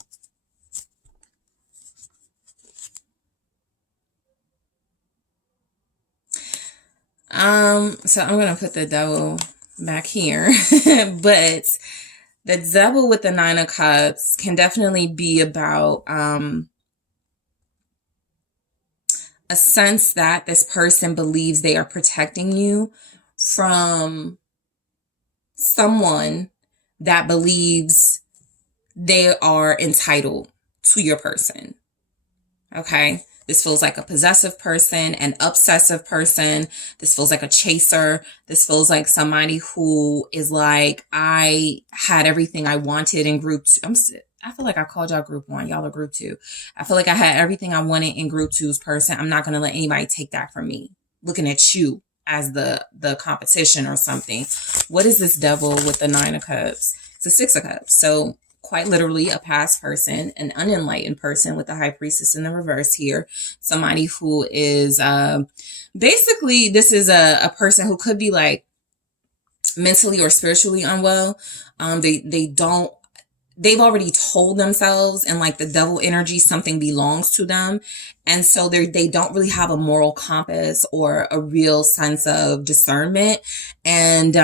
So I'm going to put the devil back here, but the devil with the 9 of Cups can definitely be about, a sense that this person believes they are protecting you from someone that believes they are entitled to your person. Okay. This feels like a possessive person, an obsessive person. This feels like a chaser. This feels like somebody who is like, I had everything I wanted in group 2. I feel like I called y'all group 1. Y'all are group 2. I feel like I had everything I wanted in group 2's person. I'm not going to let anybody take that from me. Looking at you as the competition or something. What is this devil with the 9 of Cups? It's a 6 of Cups. So quite literally a past person, an unenlightened person with the High Priestess in the reverse here. Somebody who is, basically, this is a person who could be like mentally or spiritually unwell. They've already told themselves, and like the devil energy, something belongs to them. And so they don't really have a moral compass or a real sense of discernment. And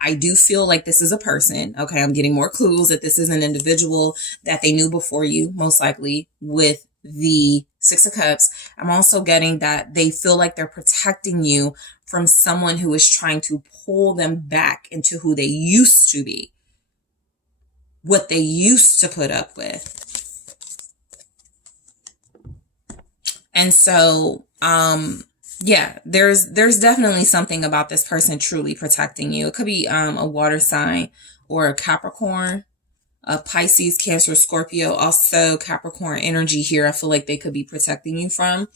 I do feel like this is a person. Okay, I'm getting more clues that this is an individual that they knew before you, most likely, with the 6 of Cups. I'm also getting that they feel like they're protecting you from someone who is trying to pull them back into who they used to be, what they used to put up with. And so, yeah, there's definitely something about this person truly protecting you. It could be a water sign or a Capricorn, a Pisces, Cancer, Scorpio. Also Capricorn energy here. I feel like they could be protecting you from,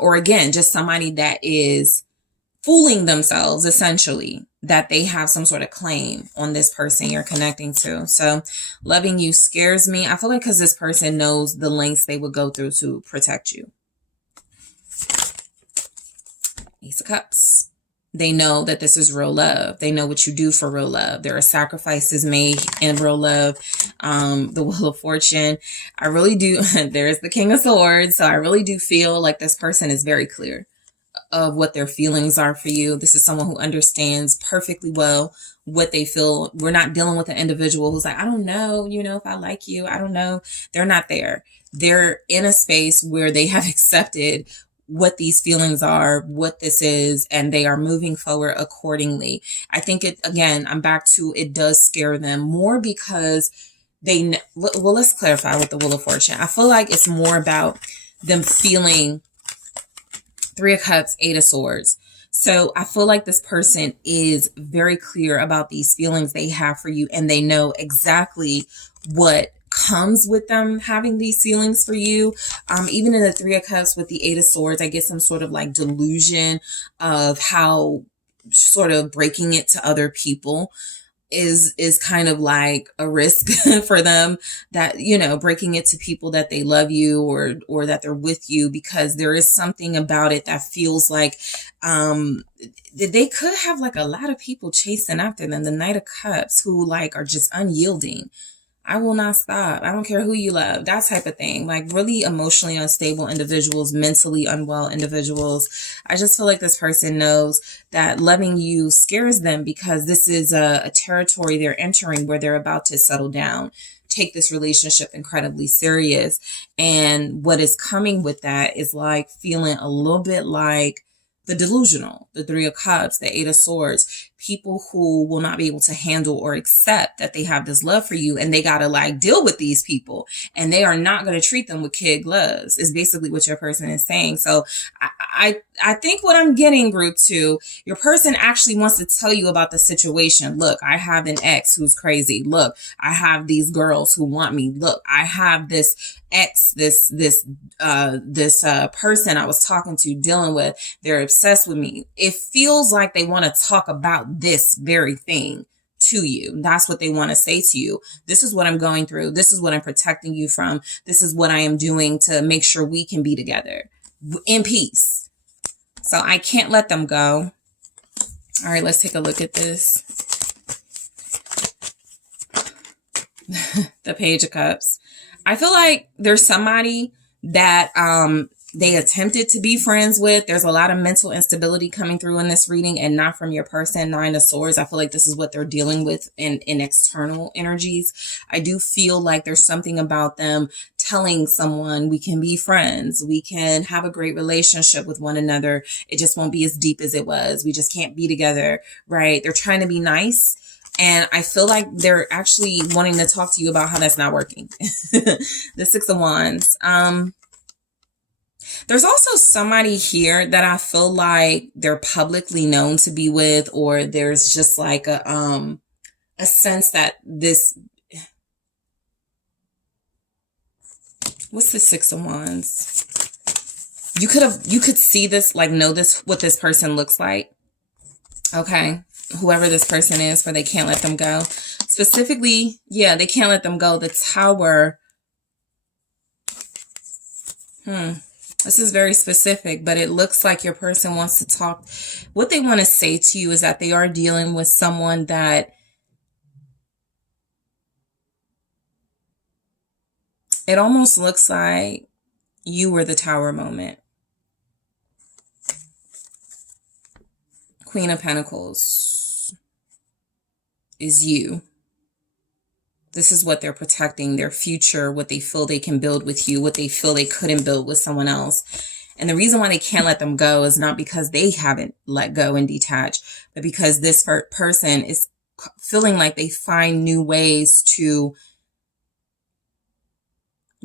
or again, just somebody that is fooling themselves, essentially, that they have some sort of claim on this person you're connecting to. So loving you scares me. I feel like because this person knows the lengths they would go through to protect you. Ace of Cups. They know that this is real love. They know what you do for real love. There are sacrifices made in real love. The Wheel of Fortune. I really do. There's the King of Swords. So I really do feel like this person is very clear of what their feelings are for you. This is someone who understands perfectly well what they feel. We're not dealing with an individual who's like, I don't know, if I like you. I don't know. They're not there. They're in a space where they have accepted what these feelings are, what this is, and they are moving forward accordingly. I think I'm back to, it does scare them more because let's clarify with the Wheel of Fortune. I feel like it's more about them feeling 3 of Cups, 8 of Swords. So I feel like this person is very clear about these feelings they have for you, and they know exactly what comes with them having these feelings for you. Even in the 3 of Cups with the 8 of Swords, I get some sort of like delusion of how sort of breaking it to other people is kind of like a risk for them, that, breaking it to people that they love you or that they're with you, because there is something about it that feels like, they could have like a lot of people chasing after them. The Knight of Cups who like are just unyielding. I will not stop. I don't care who you love. That type of thing. Like really emotionally unstable individuals, mentally unwell individuals. I just feel like this person knows that loving you scares them because this is a territory they're entering where they're about to settle down, take this relationship incredibly serious. And what is coming with that is like feeling a little bit like the delusional, the 3 of Cups, the 8 of Swords, people who will not be able to handle or accept that they have this love for you, and they got to like deal with these people, and they are not going to treat them with kid gloves, is basically what your person is saying. So I think what I'm getting, group 2, your person actually wants to tell you about the situation. Look, I have an ex who's crazy. Look, I have these girls who want me. Look, I have this ex, this person I was talking to, dealing with. They're obsessed with me. It feels like they want to talk about this very thing to you. That's what they want to say to you. This is what I'm going through. This is what I'm protecting you from. This is what I am doing to make sure we can be together in peace. So I can't let them go. All right, let's take a look at this. The Page of Cups. I feel like there's somebody that they attempted to be friends with. There's a lot of mental instability coming through in this reading, and not from your person. 9 of Swords. I feel like this is what they're dealing with in external energies. I do feel like there's something about them telling someone, we can be friends. We can have a great relationship with one another. It just won't be as deep as it was. We just can't be together, right? They're trying to be nice. And I feel like they're actually wanting to talk to you about how that's not working. The 6 of Wands. There's also somebody here that I feel like they're publicly known to be with, or there's just like a sense that this, what's the 6 of Wands? You could see this, like know this, what this person looks like. Okay. Whoever this person is, where they can't let them go. Specifically, yeah, they can't let them go. The Tower. This is very specific, but it looks like your person wants to talk. What they want to say to you is that they are dealing with someone that it almost looks like you were the Tower moment. Queen of Pentacles is you. This is what they're protecting, their future, what they feel they can build with you, what they feel they couldn't build with someone else. And the reason why they can't let them go is not because they haven't let go and detached, but because this person is feeling like they find new ways to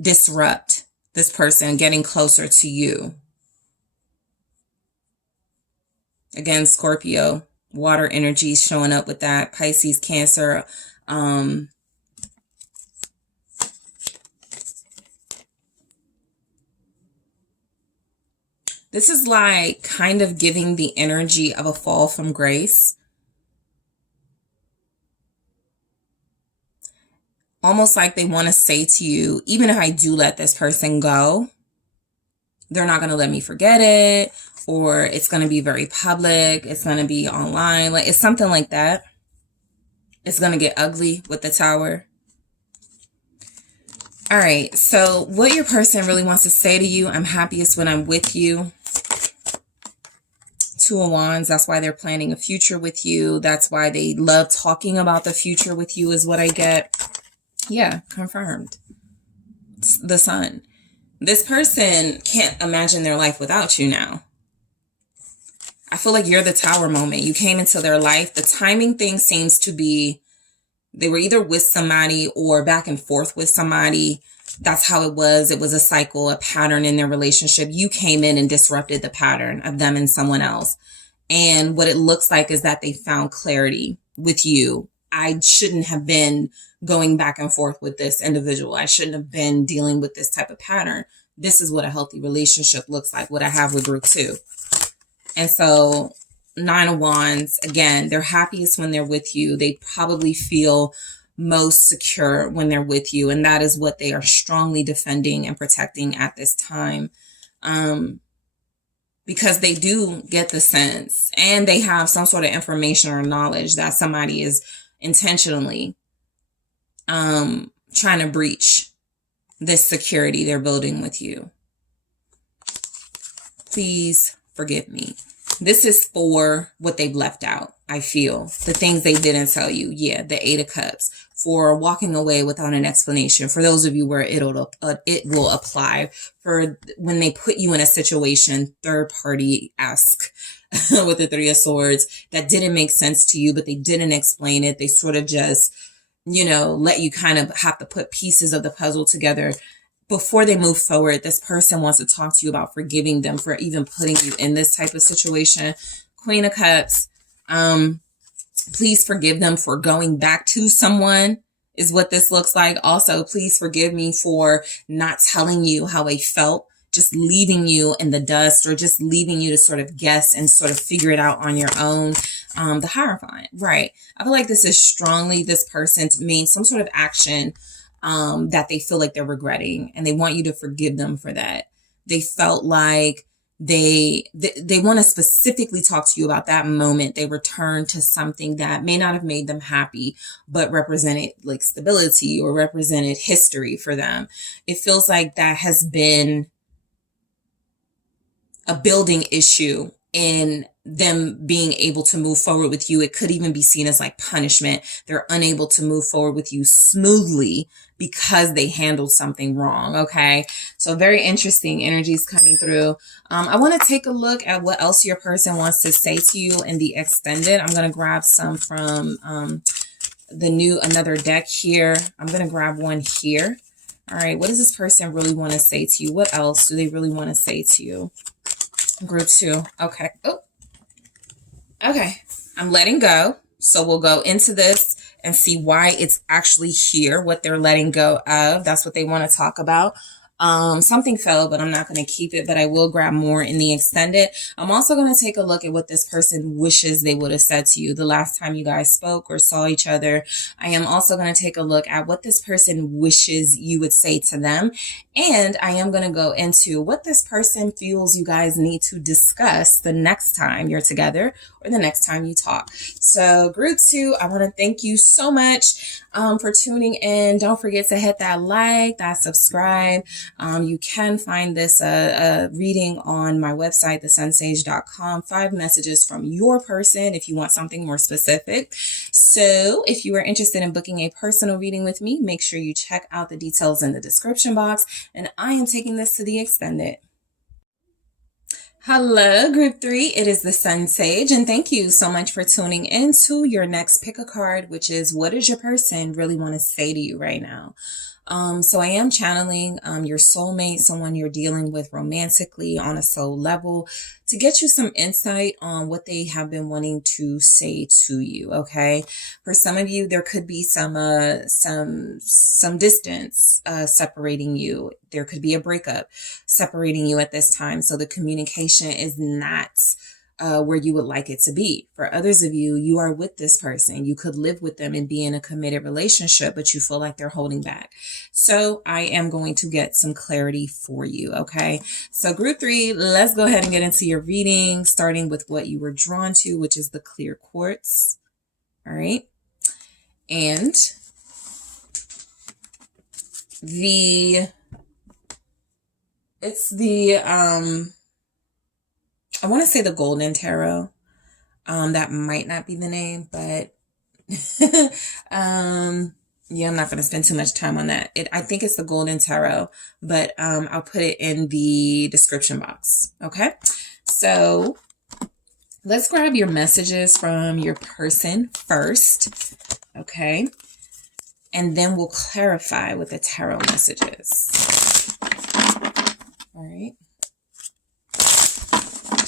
disrupt this person getting closer to you. Again, Scorpio, water energy showing up with that. Pisces, Cancer. This is like kind of giving the energy of a fall from grace. Almost like they want to say to you, even if I do let this person go, they're not going to let me forget it, or it's going to be very public. It's going to be online. Like it's something like that. It's going to get ugly with the Tower. All right. So what your person really wants to say to you, I'm happiest when I'm with you. 2 of Wands. That's why they're planning a future with you. That's why they love talking about the future with you, is what I get. Yeah, confirmed. It's the Sun. This person can't imagine their life without you now. I feel like you're the Tower moment. You came into their life. The timing thing seems to be they were either with somebody or back and forth with somebody. That's how it was. It was a cycle, a pattern in their relationship. You came in and disrupted the pattern of them and someone else. And what it looks like is that they found clarity with you. I shouldn't have been going back and forth with this individual. I shouldn't have been dealing with this type of pattern. This is what a healthy relationship looks like, what I have with group 2. And so 9 of Wands, again, they're happiest when they're with you. They probably feel most secure when they're with you. And that is what they are strongly defending and protecting at this time. Because they do get the sense, and they have some sort of information or knowledge that somebody is intentionally trying to breach this security they're building with you. Please forgive me. This is for what they've left out, I feel. The things they didn't tell you. Yeah, the 8 of Cups. For walking away without an explanation. For those of you where it will apply. For when they put you in a situation, third-party-esque. with the Three of Swords that didn't make sense to you, but they didn't explain it. They sort of just, you know, let you kind of have to put pieces of the puzzle together before they move forward. This person wants to talk to you about forgiving them for even putting you in this type of situation. Queen of Cups. Please forgive them for going back to someone is what this looks like. Also, please forgive me for not telling you how I felt, just leaving you in the dust, or just leaving you to sort of guess and sort of figure it out on your own. The Hierophant, right? I feel like this is strongly this person means some sort of action that they feel like they're regretting, and they want you to forgive them for that. They felt like they want to specifically talk to you about that moment they returned to something that may not have made them happy, but represented like stability or represented history for them. It feels like that has been a building issue in them being able to move forward with you. It could even be seen as like punishment. They're unable to move forward with you smoothly because they handled something wrong. Okay. So very interesting energies coming through. I want to take a look at what else your person wants to say to you in the extended. I'm going to grab some from another deck here. I'm going to grab one here. All right. What does this person really want to say to you? What else do they really want to say to you? Group 2. Okay. Oh, okay. I'm letting go. So we'll go into this and see why it's actually here, what they're letting go of. That's what they want to talk about. Something fell, but I'm not going to keep it, but I will grab more in the extended. I'm also going to take a look at what this person wishes they would have said to you the last time you guys spoke or saw each other. I am also going to take a look at what this person wishes you would say to them. And I am going to go into what this person feels you guys need to discuss the next time you're together or the next time you talk. So group 2, I want to thank you so much for tuning in. Don't forget to hit that like, that subscribe. You can find this reading on my website, TheSunSage.com. 5 messages from your person if you want something more specific. So if you are interested in booking a personal reading with me, make sure you check out the details in the description box. And I am taking this to the extended. Hello, group 3. It is the SunSage, and thank you so much for tuning in to your next pick a card, which is what does your person really want to say to you right now? So I am channeling your soulmate, someone you're dealing with romantically on a soul level, to get you some insight on what they have been wanting to say to you. Okay. For some of you, there could be some distance separating you. There could be a breakup separating you at this time. So the communication is not where you would like it to be. For others of you, you are with this person. You could live with them and be in a committed relationship, but you feel like they're holding back. So I am going to get some clarity for you. Okay. So group 3, let's go ahead and get into your reading, starting with what you were drawn to, which is the clear quartz. All right. And I want to say the Golden Tarot. That might not be the name, but yeah, I'm not going to spend too much time on that. I think it's the Golden Tarot, but I'll put it in the description box. Okay. So let's grab your messages from your person first. Okay. And then we'll clarify with the tarot messages. All right.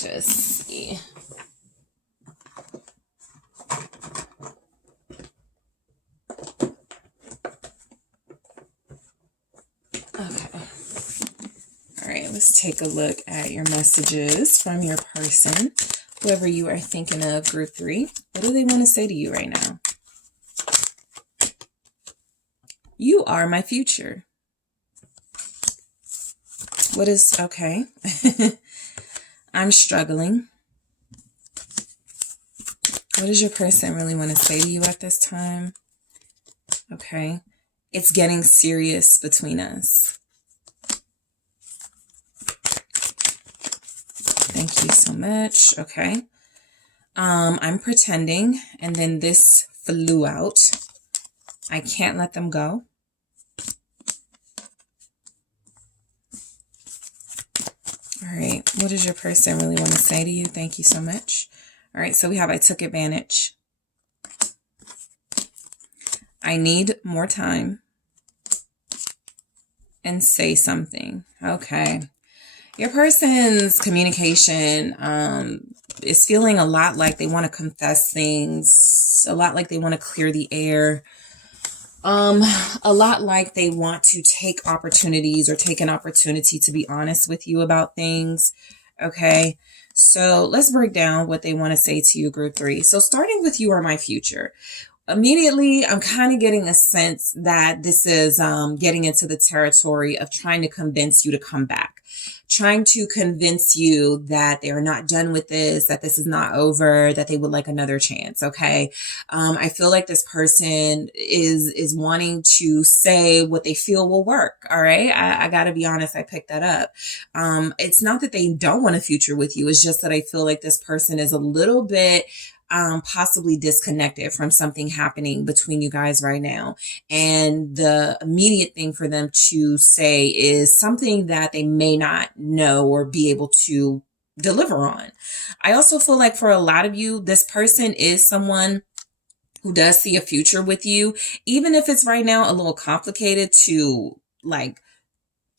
Just see. Okay. All right, let's take a look at your messages from your person, whoever you are thinking of, group 3. What do they want to say to you right now? You are my future. What is, okay. I'm struggling. What does your person really want to say to you at this time? Okay. It's getting serious between us. Thank you so much. Okay. I'm pretending, and then this flew out. I can't let them go. All right. What does your person really want to say to you? Thank you so much. All right. So we have, I took advantage. I need more time. And say something. Okay. Your person's communication is feeling a lot like they want to confess things, a lot like they want to clear the air, a lot like they want to take opportunities or take an opportunity to be honest with you about things. Okay. So let's break down what they want to say to you, group 3. So starting with you are my future. Immediately, I'm kind of getting a sense that this is getting into the territory of trying to convince you to come back, trying to convince you that they are not done with this, that this is not over, that they would like another chance. Okay. I feel like this person is wanting to say what they feel will work. All right. I gotta be honest. I picked that up. It's not that they don't want a future with you. It's just that I feel like this person is a little bit possibly disconnected from something happening between you guys right now. And the immediate thing for them to say is something that they may not know or be able to deliver on. I also feel like for a lot of you, this person is someone who does see a future with you, even if it's right now a little complicated to like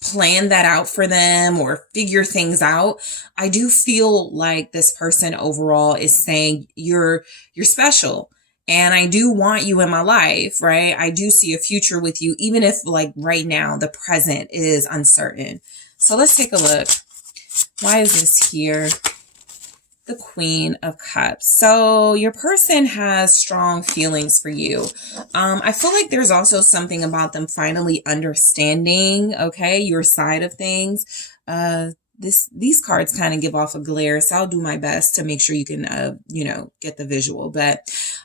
plan that out for them or figure things out. I do feel like this person overall is saying you're special and I do want you in my life, right? I do see a future with you, even if like right now the present is uncertain. So let's take a look. Why is this here? The Queen of Cups. So your person has strong feelings for you. I feel like there's also something about them finally understanding, okay, your side of things. These cards kind of give off a glare, so I'll do my best to make sure you can, get the visual. But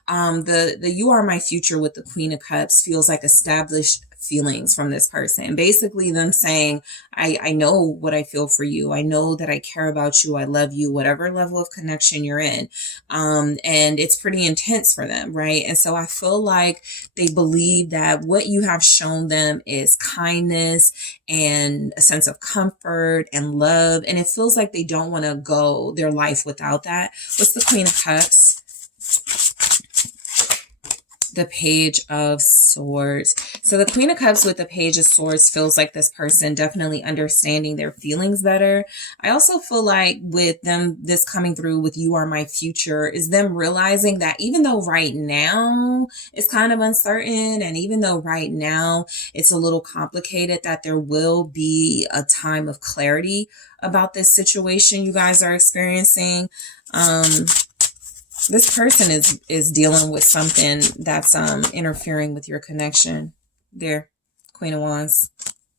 the you are my future with the Queen of Cups feels like established feelings from this person. Basically them saying, I know what I feel for you. I know that I care about you. I love you, whatever level of connection you're in. And it's pretty intense for them, right? And so I feel like they believe that what you have shown them is kindness and a sense of comfort and love. And it feels like they don't want to go their life without that. What's the Queen of Cups? The Page of Swords. So the Queen of Cups with the Page of Swords feels like this person definitely understanding their feelings better. I also feel like with them, this coming through with you are my future is them realizing that even though right now it's kind of uncertain and even though right now it's a little complicated, that there will be a time of clarity about this situation you guys are experiencing. This person is dealing with something that's interfering with your connection. There, Queen of Wands.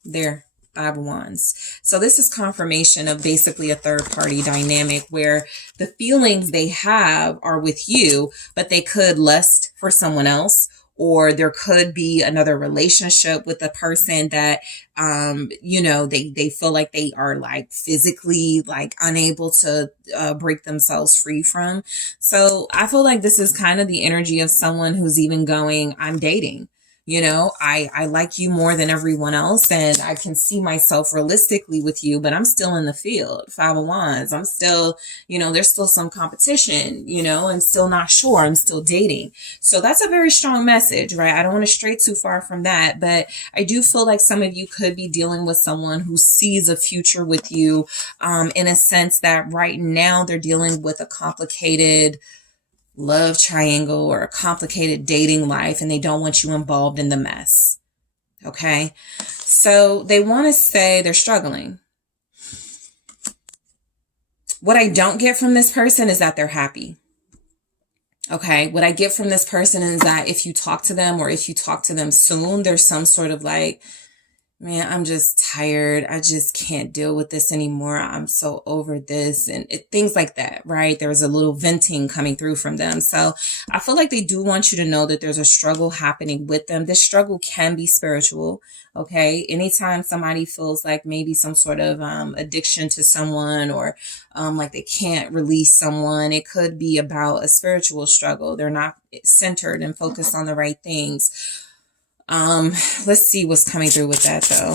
There, Five of Wands. So this is confirmation of basically a third party dynamic where the feelings they have are with you, but they could lust for someone else. Or there could be another relationship with a person that, they feel like they are like physically like unable to break themselves free from. So I feel like this is kind of the energy of someone who's even going, I'm dating. I like you more than everyone else and I can see myself realistically with you, but I'm still in the field. Five of Wands. I'm still, there's still some competition, I'm still not sure. I'm still dating. So that's a very strong message, right? I don't want to stray too far from that, but I do feel like some of you could be dealing with someone who sees a future with you, in a sense that right now they're dealing with a complicated love triangle or a complicated dating life and they don't want you involved in the mess. Okay. So they want to say they're struggling. What I don't get from this person is that they're happy. Okay. What I get from this person is that if you talk to them or if you talk to them soon, there's some sort of like, man, I'm just tired. I just can't deal with this anymore. I'm so over this and things like that, right? There's a little venting coming through from them. So I feel like they do want you to know that there's a struggle happening with them. This struggle can be spiritual. Okay. Anytime somebody feels like maybe some sort of addiction to someone or like they can't release someone, it could be about a spiritual struggle. They're not centered and focused on the right things. Let's see what's coming through with that though.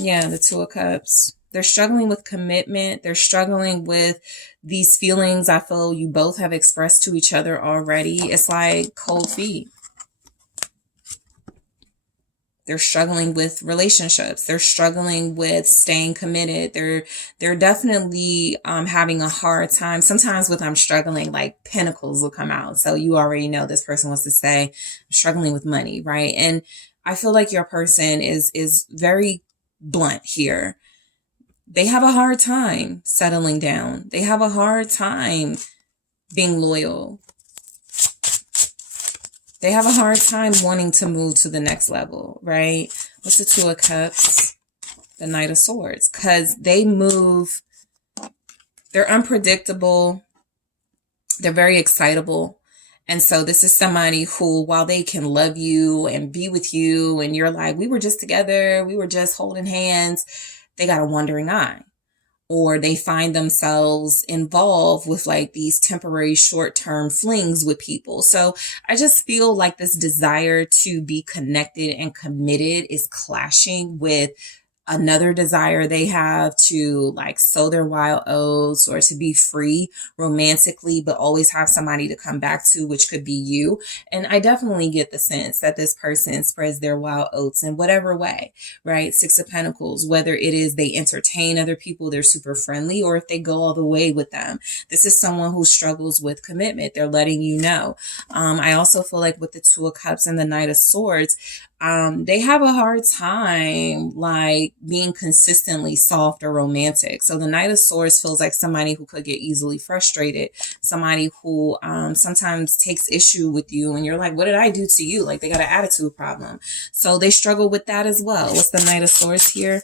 Yeah, the Two of Cups. They're struggling with commitment. They're struggling with these feelings I feel you both have expressed to each other already. It's like cold feet. They're struggling with relationships. They're struggling with staying committed. They're definitely having a hard time. Sometimes with I'm struggling, like pentacles will come out. So you already know this person wants to say, I'm struggling with money, right? And I feel like your person is very blunt here. They have a hard time settling down. They have a hard time being loyal. They have a hard time wanting to move to the next level, right? What's the Two of Cups? The Knight of Swords. Because they move, they're unpredictable. They're very excitable. And so this is somebody who, while they can love you and be with you, and you're like, we were just together, we were just holding hands, they got a wandering eye. Or they find themselves involved with like these temporary short-term flings with people. So I just feel like this desire to be connected and committed is clashing with another desire they have to like sow their wild oats or to be free romantically, but always have somebody to come back to, which could be you. And I definitely get the sense that this person spreads their wild oats in whatever way, right? Six of Pentacles, whether it is they entertain other people, they're super friendly, or if they go all the way with them. This is someone who struggles with commitment. They're letting you know. I also feel like with the Two of Cups and the Knight of Swords, they have a hard time like being consistently soft or romantic. So the Knight of Swords feels like somebody who could get easily frustrated, somebody who sometimes takes issue with you and you're like, what did I do to you? Like they got an attitude problem. So they struggle with that as well. What's the Knight of Swords here?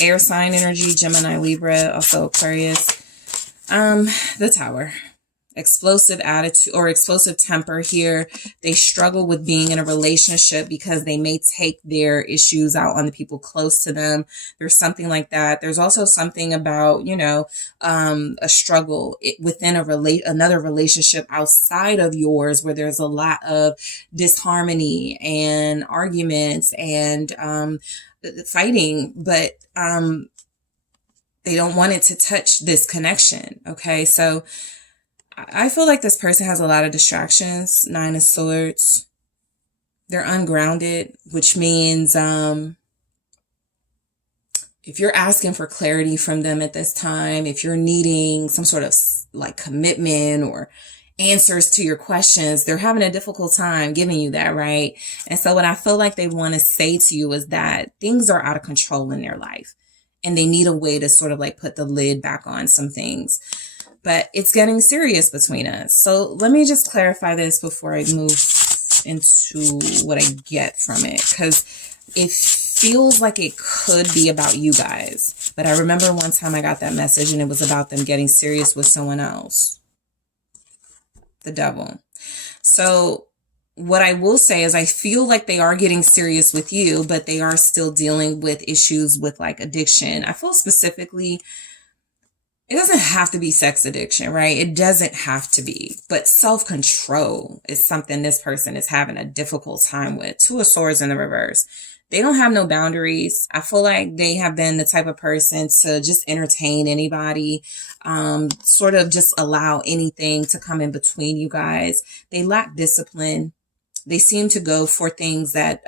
Air sign energy, Gemini, Libra, also Aquarius. The Tower. Explosive attitude or explosive temper here. They struggle with being in a relationship because they may take their issues out on the people close to them. There's something like that. There's also something about, you know, a struggle within another relationship outside of yours where there's a lot of disharmony and arguments and fighting, but they don't want it to touch this connection. Okay, so I feel like this person has a lot of distractions. Nine of Swords. They're ungrounded, which means if you're asking for clarity from them at this time, if you're needing some sort of like commitment or answers to your questions, they're having a difficult time giving you that, right? And so what I feel like they want to say to you is that things are out of control in their life and they need a way to sort of like put the lid back on some things. But it's getting serious between us. So let me just clarify this before I move into what I get from it. Because it feels like it could be about you guys. But I remember one time I got that message and it was about them getting serious with someone else. The Devil. So what I will say is I feel like they are getting serious with you, but they are still dealing with issues with like addiction. I feel specifically it doesn't have to be sex addiction, right? It doesn't have to be. But self-control is something this person is having a difficult time with. Two of Swords in the reverse. They don't have no boundaries. I feel like they have been the type of person to just entertain anybody, sort of just allow anything to come in between you guys. They lack discipline. They seem to go for things that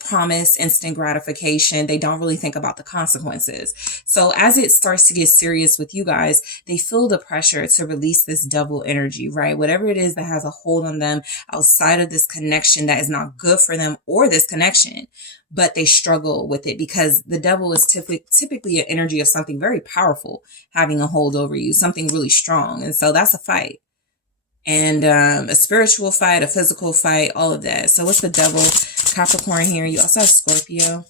promise instant gratification. They don't really think about the consequences. So as it starts to get serious with you guys, they feel the pressure to release this double energy, right? Whatever it is that has a hold on them outside of this connection that is not good for them or this connection, but they struggle with it because the devil is typically an energy of something very powerful having a hold over you, something really strong. And so that's a fight. And a spiritual fight, a physical fight, all of that. So what's the Devil? Capricorn here. You also have Scorpio.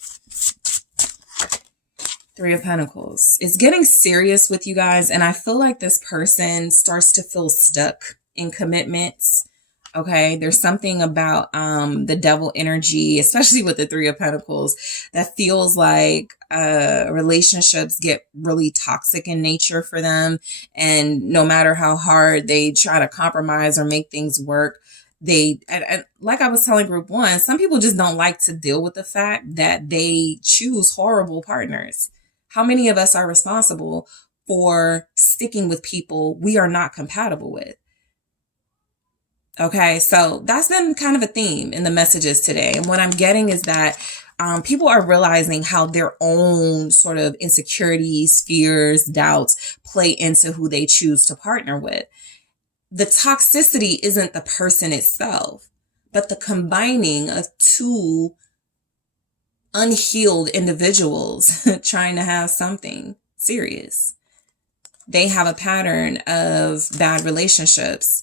Three of Pentacles. It's getting serious with you guys. And I feel like this person starts to feel stuck in commitments. Okay, there's something about the devil energy, especially with the Three of Pentacles, that feels like relationships get really toxic in nature for them. And no matter how hard they try to compromise or make things work, And like I was telling group one, some people just don't like to deal with the fact that they choose horrible partners. How many of us are responsible for sticking with people we are not compatible with? Okay, so that's been kind of a theme in the messages today. And what I'm getting is that people are realizing how their own sort of insecurities, fears, doubts play into who they choose to partner with. The toxicity isn't the person itself, but the combining of two unhealed individuals trying to have something serious. They have a pattern of bad relationships.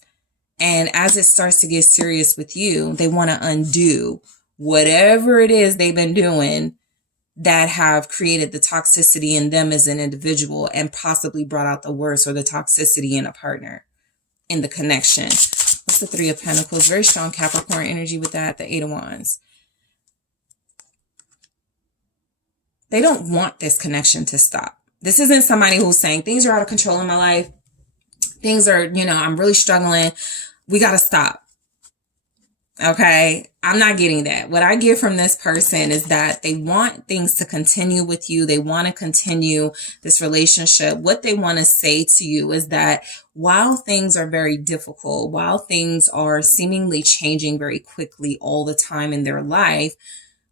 And as it starts to get serious with you, they want to undo whatever it is they've been doing that have created the toxicity in them as an individual and possibly brought out the worst or the toxicity in a partner, in the connection. What's the Three of Pentacles? Very strong Capricorn energy with that. The Eight of Wands. They don't want this connection to stop. This isn't somebody who's saying things are out of control in my life. Things are, I'm really struggling. We got to stop. Okay. I'm not getting that. What I get from this person is that they want things to continue with you. They want to continue this relationship. What they want to say to you is that while things are very difficult, while things are seemingly changing very quickly all the time in their life,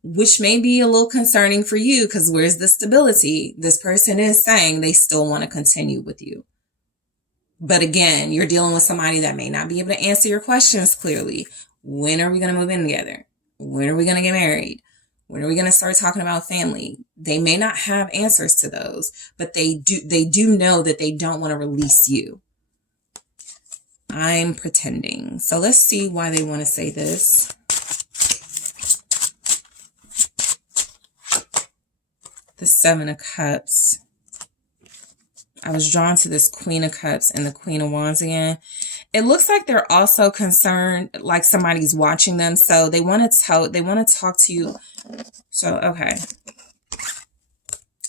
which may be a little concerning for you because where's the stability? This person is saying they still want to continue with you. But again, you're dealing with somebody that may not be able to answer your questions clearly. When are we going to move in together? When are we going to get married? When are we going to start talking about family? They may not have answers to those, but they do know that they don't want to release you. I'm pretending. So let's see why they want to say this. The Seven of Cups. I was drawn to this Queen of Cups and the Queen of Wands again. It looks like they're also concerned, like somebody's watching them. So they want to talk to you. So, okay.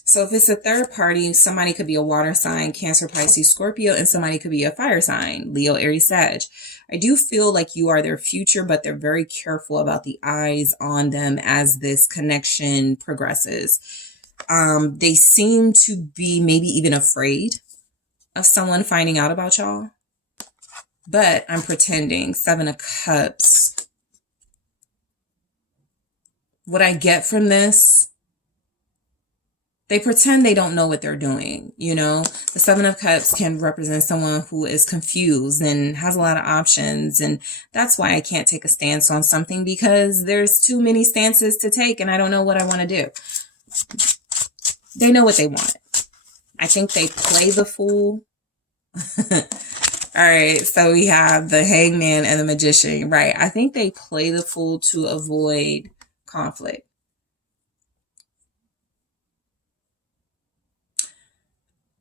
So if it's a third party, somebody could be a water sign, Cancer, Pisces, Scorpio, and somebody could be a fire sign, Leo, Aries, Sag. I do feel like you are their future, but they're very careful about the eyes on them as this connection progresses. They seem to be maybe even afraid of someone finding out about y'all. But I'm pretending. Seven of Cups. What I get from this, they pretend they don't know what they're doing. The Seven of Cups can represent someone who is confused and has a lot of options. And that's why I can't take a stance on something, because there's too many stances to take and I don't know what I want to do. They know what they want. I think they play the fool. All right, so we have the Hangman and the Magician. Right, I think they play the fool to avoid conflict.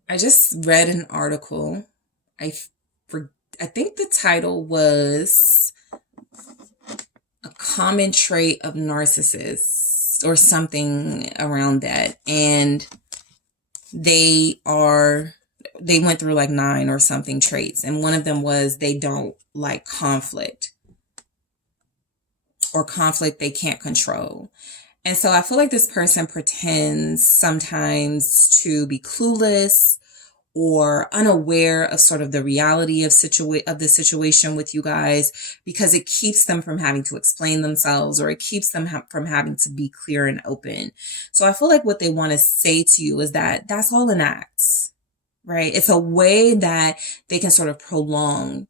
I just read an article. I think the title was A Common Trait of Narcissists or something around that. And they went through like 9 or something traits. And one of them was they don't like conflict, or conflict they can't control. And so I feel like this person pretends sometimes to be clueless or unaware of sort of the reality of the situation with you guys, because it keeps them from having to explain themselves, or it keeps them from having to be clear and open. So I feel like what they want to say to you is that that's all an act, right? It's a way that they can sort of prolong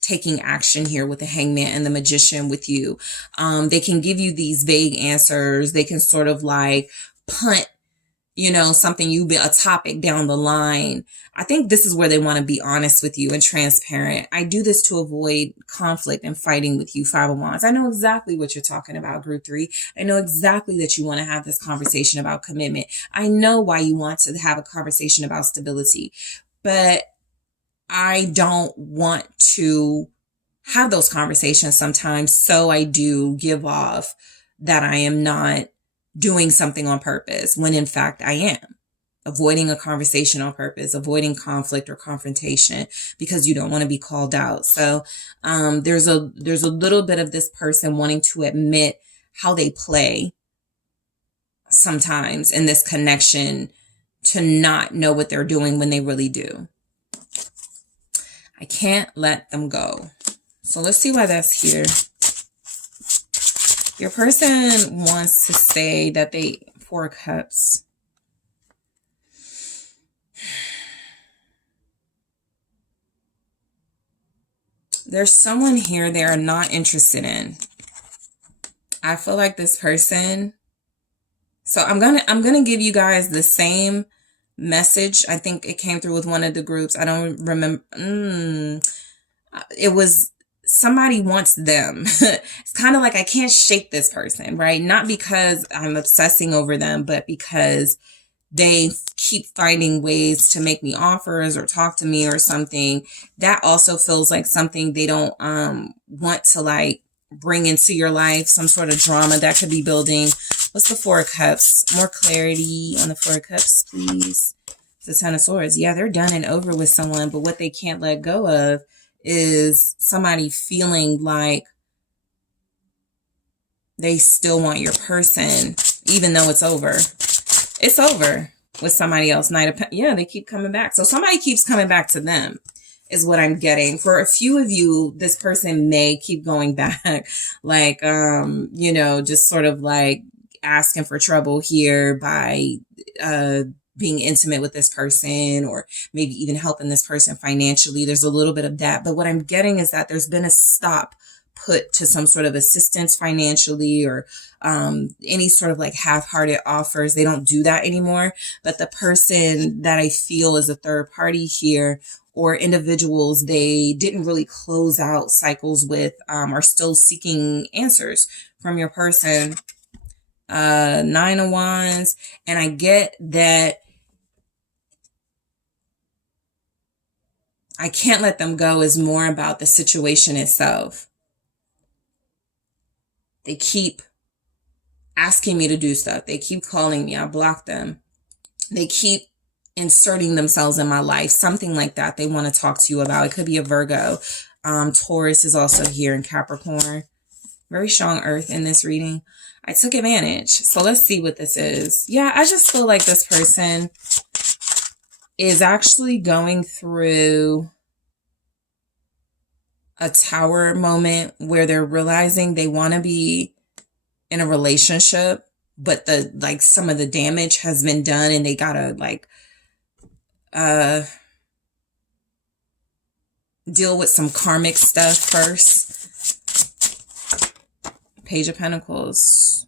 taking action here with the Hangman and the Magician with you. They can give you these vague answers. They can sort of like punt, something a topic down the line. I think this is where they want to be honest with you and transparent. I do this to avoid conflict and fighting with you, Five of Wands. I know exactly what you're talking about, Group 3. I know exactly that you want to have this conversation about commitment. I know why you want to have a conversation about stability, but I don't want to have those conversations sometimes. So I do give off that I am not doing something on purpose when in fact I am. avoiding a conversation on purpose, avoiding conflict or confrontation because you don't want to be called out. So there's a little bit of this person wanting to admit how they play sometimes in this connection, to not know what they're doing when they really do. I can't let them go. So let's see why that's here. Your person wants to say that they, 4 of Cups. There's someone here they are not interested in. I feel like this person. So I'm gonna give you guys the same message. I think it came through with one of the groups. I don't remember. It was somebody wants them. It's kind of like I can't shake this person, right? Not because I'm obsessing over them, but because they keep finding ways to make me offers or talk to me or something. That also feels like something they don't want to like bring into your life, some sort of drama that could be building. What's the 4 of Cups? More clarity on the 4 of Cups, please. The 10 of Swords. Yeah, they're done and over with someone, but what they can't let go of is somebody feeling like they still want your person, even though it's over. It's over with somebody else. Yeah, they keep coming back. So somebody keeps coming back to them is what I'm getting. For a few of you, this person may keep going back, like, you know, just sort of like asking for trouble here by being intimate with this person, or maybe even helping this person financially. There's a little bit of that. But what I'm getting is that there's been a stop put to some sort of assistance financially, or any sort of like half-hearted offers. They don't do that anymore. But the person that I feel is a third party here, or individuals they didn't really close out cycles with, are still seeking answers from your person. 9 of Wands. And I get that I can't let them go is more about the situation itself. They keep asking me to do stuff. They keep calling me. I block them. They keep inserting themselves in my life. Something like that they want to talk to you about. It could be a Virgo. Taurus is also here in Capricorn. Very strong earth in this reading. I took advantage. So let's see what this is. Yeah, I just feel like this person is actually going through a tower moment where they're realizing they want to be in a relationship, but some of the damage has been done and they gotta deal with some karmic stuff first. Page of Pentacles.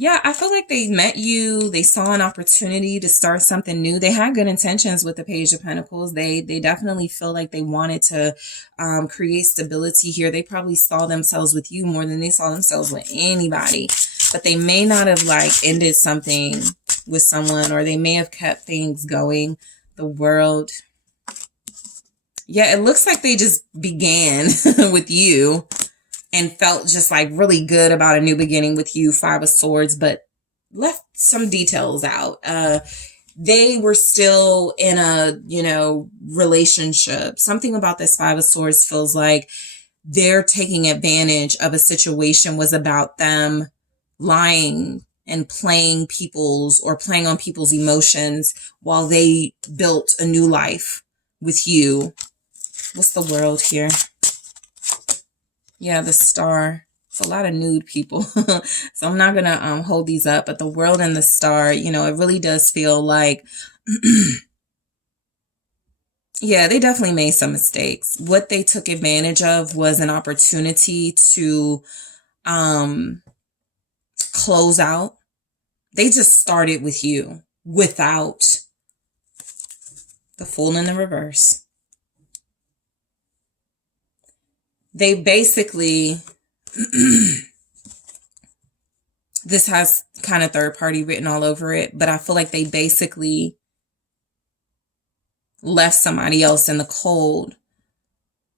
Yeah, I feel like they met you. They saw an opportunity to start something new. They had good intentions with the Page of Pentacles. They definitely feel like they wanted to create stability here. They probably saw themselves with you more than they saw themselves with anybody. But they may not have ended something with someone, or they may have kept things going. The World. Yeah, it looks like they just began with you and felt just really good about a new beginning with you. 5 of Swords, but left some details out. They were still in a, relationship. Something about this 5 of Swords feels like they're taking advantage of a situation was about them lying and playing on people's emotions while they built a new life with you. What's the World here? Yeah, the Star. It's a lot of nude people. So I'm not going to hold these up. But the World and the Star, it really does feel like, yeah, they definitely made some mistakes. What they took advantage of was an opportunity to close out. They just started with you without the Fool in the reverse. They basically, this has kind of third party written all over it, but I feel like they basically left somebody else in the cold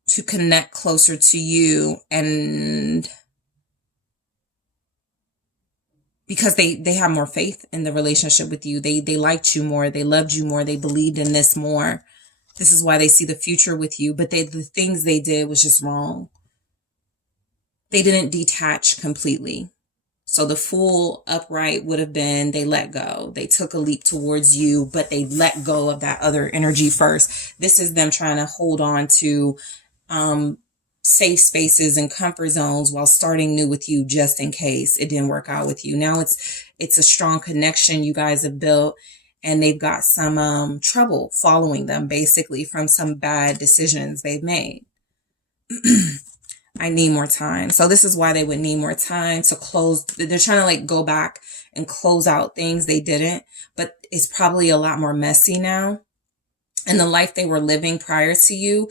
to connect closer to you and because they have more faith in the relationship with you. They liked you more. They loved you more. They believed in this more. This is why they see the future with you. But the things they did was just wrong. They didn't detach completely. So the full upright would have been they let go. They took a leap towards you, but they let go of that other energy first. This is them trying to hold on to safe spaces and comfort zones while starting new with you, just in case it didn't work out with you. Now it's a strong connection you guys have built, and they've got some trouble following them, basically, from some bad decisions they've made. I need more time. So this is why they would need more time to close. They're trying to like go back and close out things they didn't, but it's probably a lot more messy now. And the life they were living prior to you,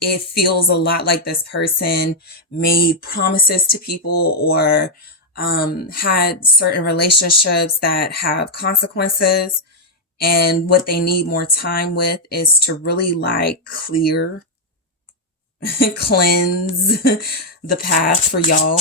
it feels a lot like this person made promises to people or had certain relationships that have consequences. And what they need more time with is to really like clear, cleanse the path for y'all,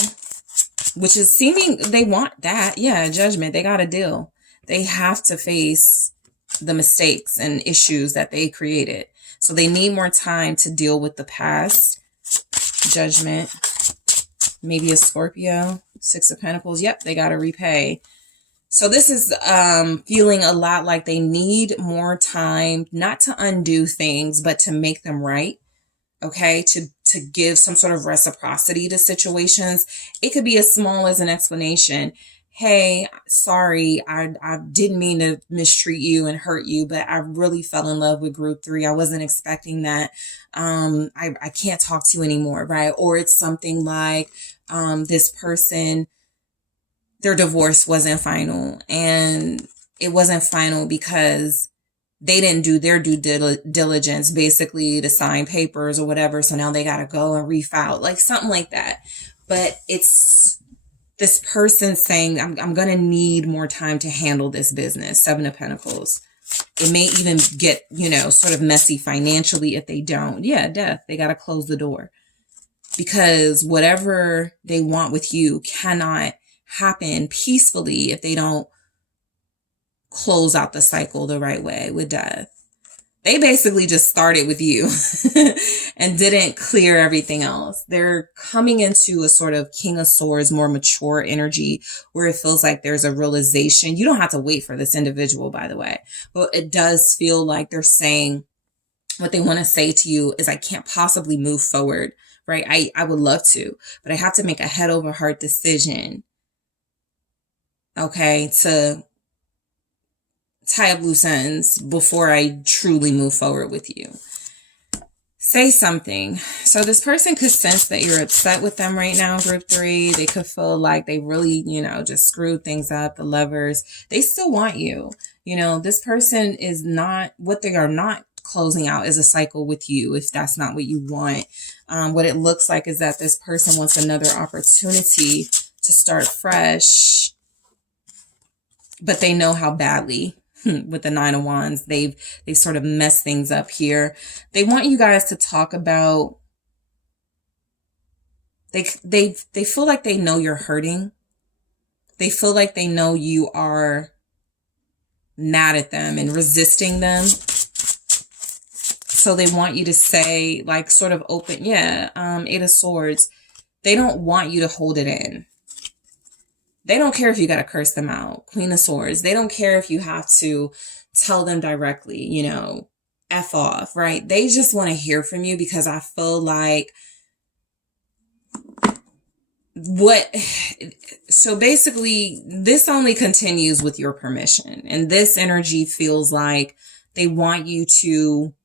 which is seeming they want that. Yeah, judgment. They got to deal. They have to face the mistakes and issues that they created. So they need more time to deal with the past. Judgment. Maybe a Scorpio. 6 of Pentacles. Yep, they got to repay. So this is feeling a lot like they need more time, not to undo things, but to make them right. Okay, to give some sort of reciprocity to situations. It could be as small as an explanation. Hey, sorry, I didn't mean to mistreat you and hurt you, but I really fell in love with group 3. I wasn't expecting that. I can't talk to you anymore, right? Or it's something like this person, their divorce wasn't final, and it wasn't final because they didn't do their due diligence, basically, to sign papers or whatever. So now they got to go and refile, like something like that. But it's this person saying, I'm going to need more time to handle this business. 7 of Pentacles. It may even get, sort of messy financially if they don't. Yeah, death. They got to close the door. Because whatever they want with you cannot happen peacefully if they don't close out the cycle the right way with death. They basically just started with you and didn't clear everything else. They're coming into a sort of King of Swords, more mature energy where it feels like there's a realization. You don't have to wait for this individual, by the way, but it does feel like they're saying what they want to say to you is, I can't possibly move forward, right? I would love to, but I have to make a head over heart decision. Okay, to tie up loose ends before I truly move forward with you. Say something. So this person could sense that you're upset with them right now, group 3. They could feel like they really, just screwed things up. The Lovers, they still want you. This person is not, what they are not closing out is a cycle with you if that's not what you want. What it looks like is that this person wants another opportunity to start fresh, but they know how badly, with the 9 of Wands, they've sort of messed things up here. They want you guys to talk about, they feel like they know you're hurting. They feel like they know you are mad at them and resisting them. So they want you to say, like, sort of open, 8 of Swords. They don't want you to hold it in. They don't care if you got to curse them out. Queen of Swords. They don't care if you have to tell them directly, F off, right? They just want to hear from you, because I feel like so basically this only continues with your permission. And this energy feels like they want you to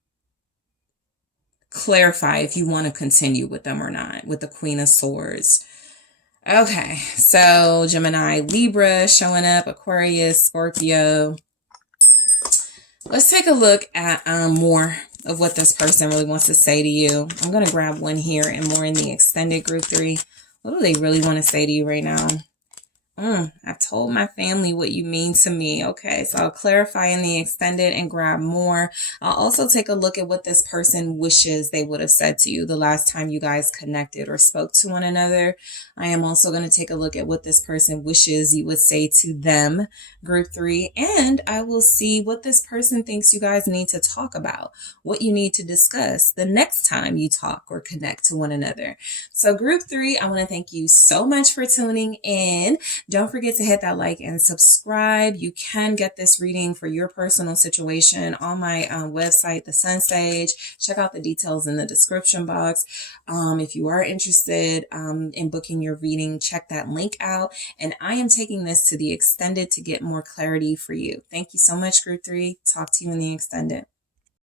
clarify if you want to continue with them or not, with the Queen of Swords. Okay, so Gemini, Libra showing up, Aquarius, Scorpio. Let's take a look at more of what this person really wants to say to you. I'm going to grab one here and more in the extended group 3. What do they really want to say to you right now? I've told my family what you mean to me. Okay, so I'll clarify in the extended and grab more. I'll also take a look at what this person wishes they would have said to you the last time you guys connected or spoke to one another. I am also going to take a look at what this person wishes you would say to them, group 3, and I will see what this person thinks you guys need to talk about, what you need to discuss the next time you talk or connect to one another. So group 3, I want to thank you so much for tuning in. Don't forget to hit that like and subscribe. You can get this reading for your personal situation on my website, TheSunSage. Check out the details in the description box. If you are interested in booking your reading, check that link out. And I am taking this to the extended to get more clarity for you. Thank you so much, group 3. Talk to you in the extended.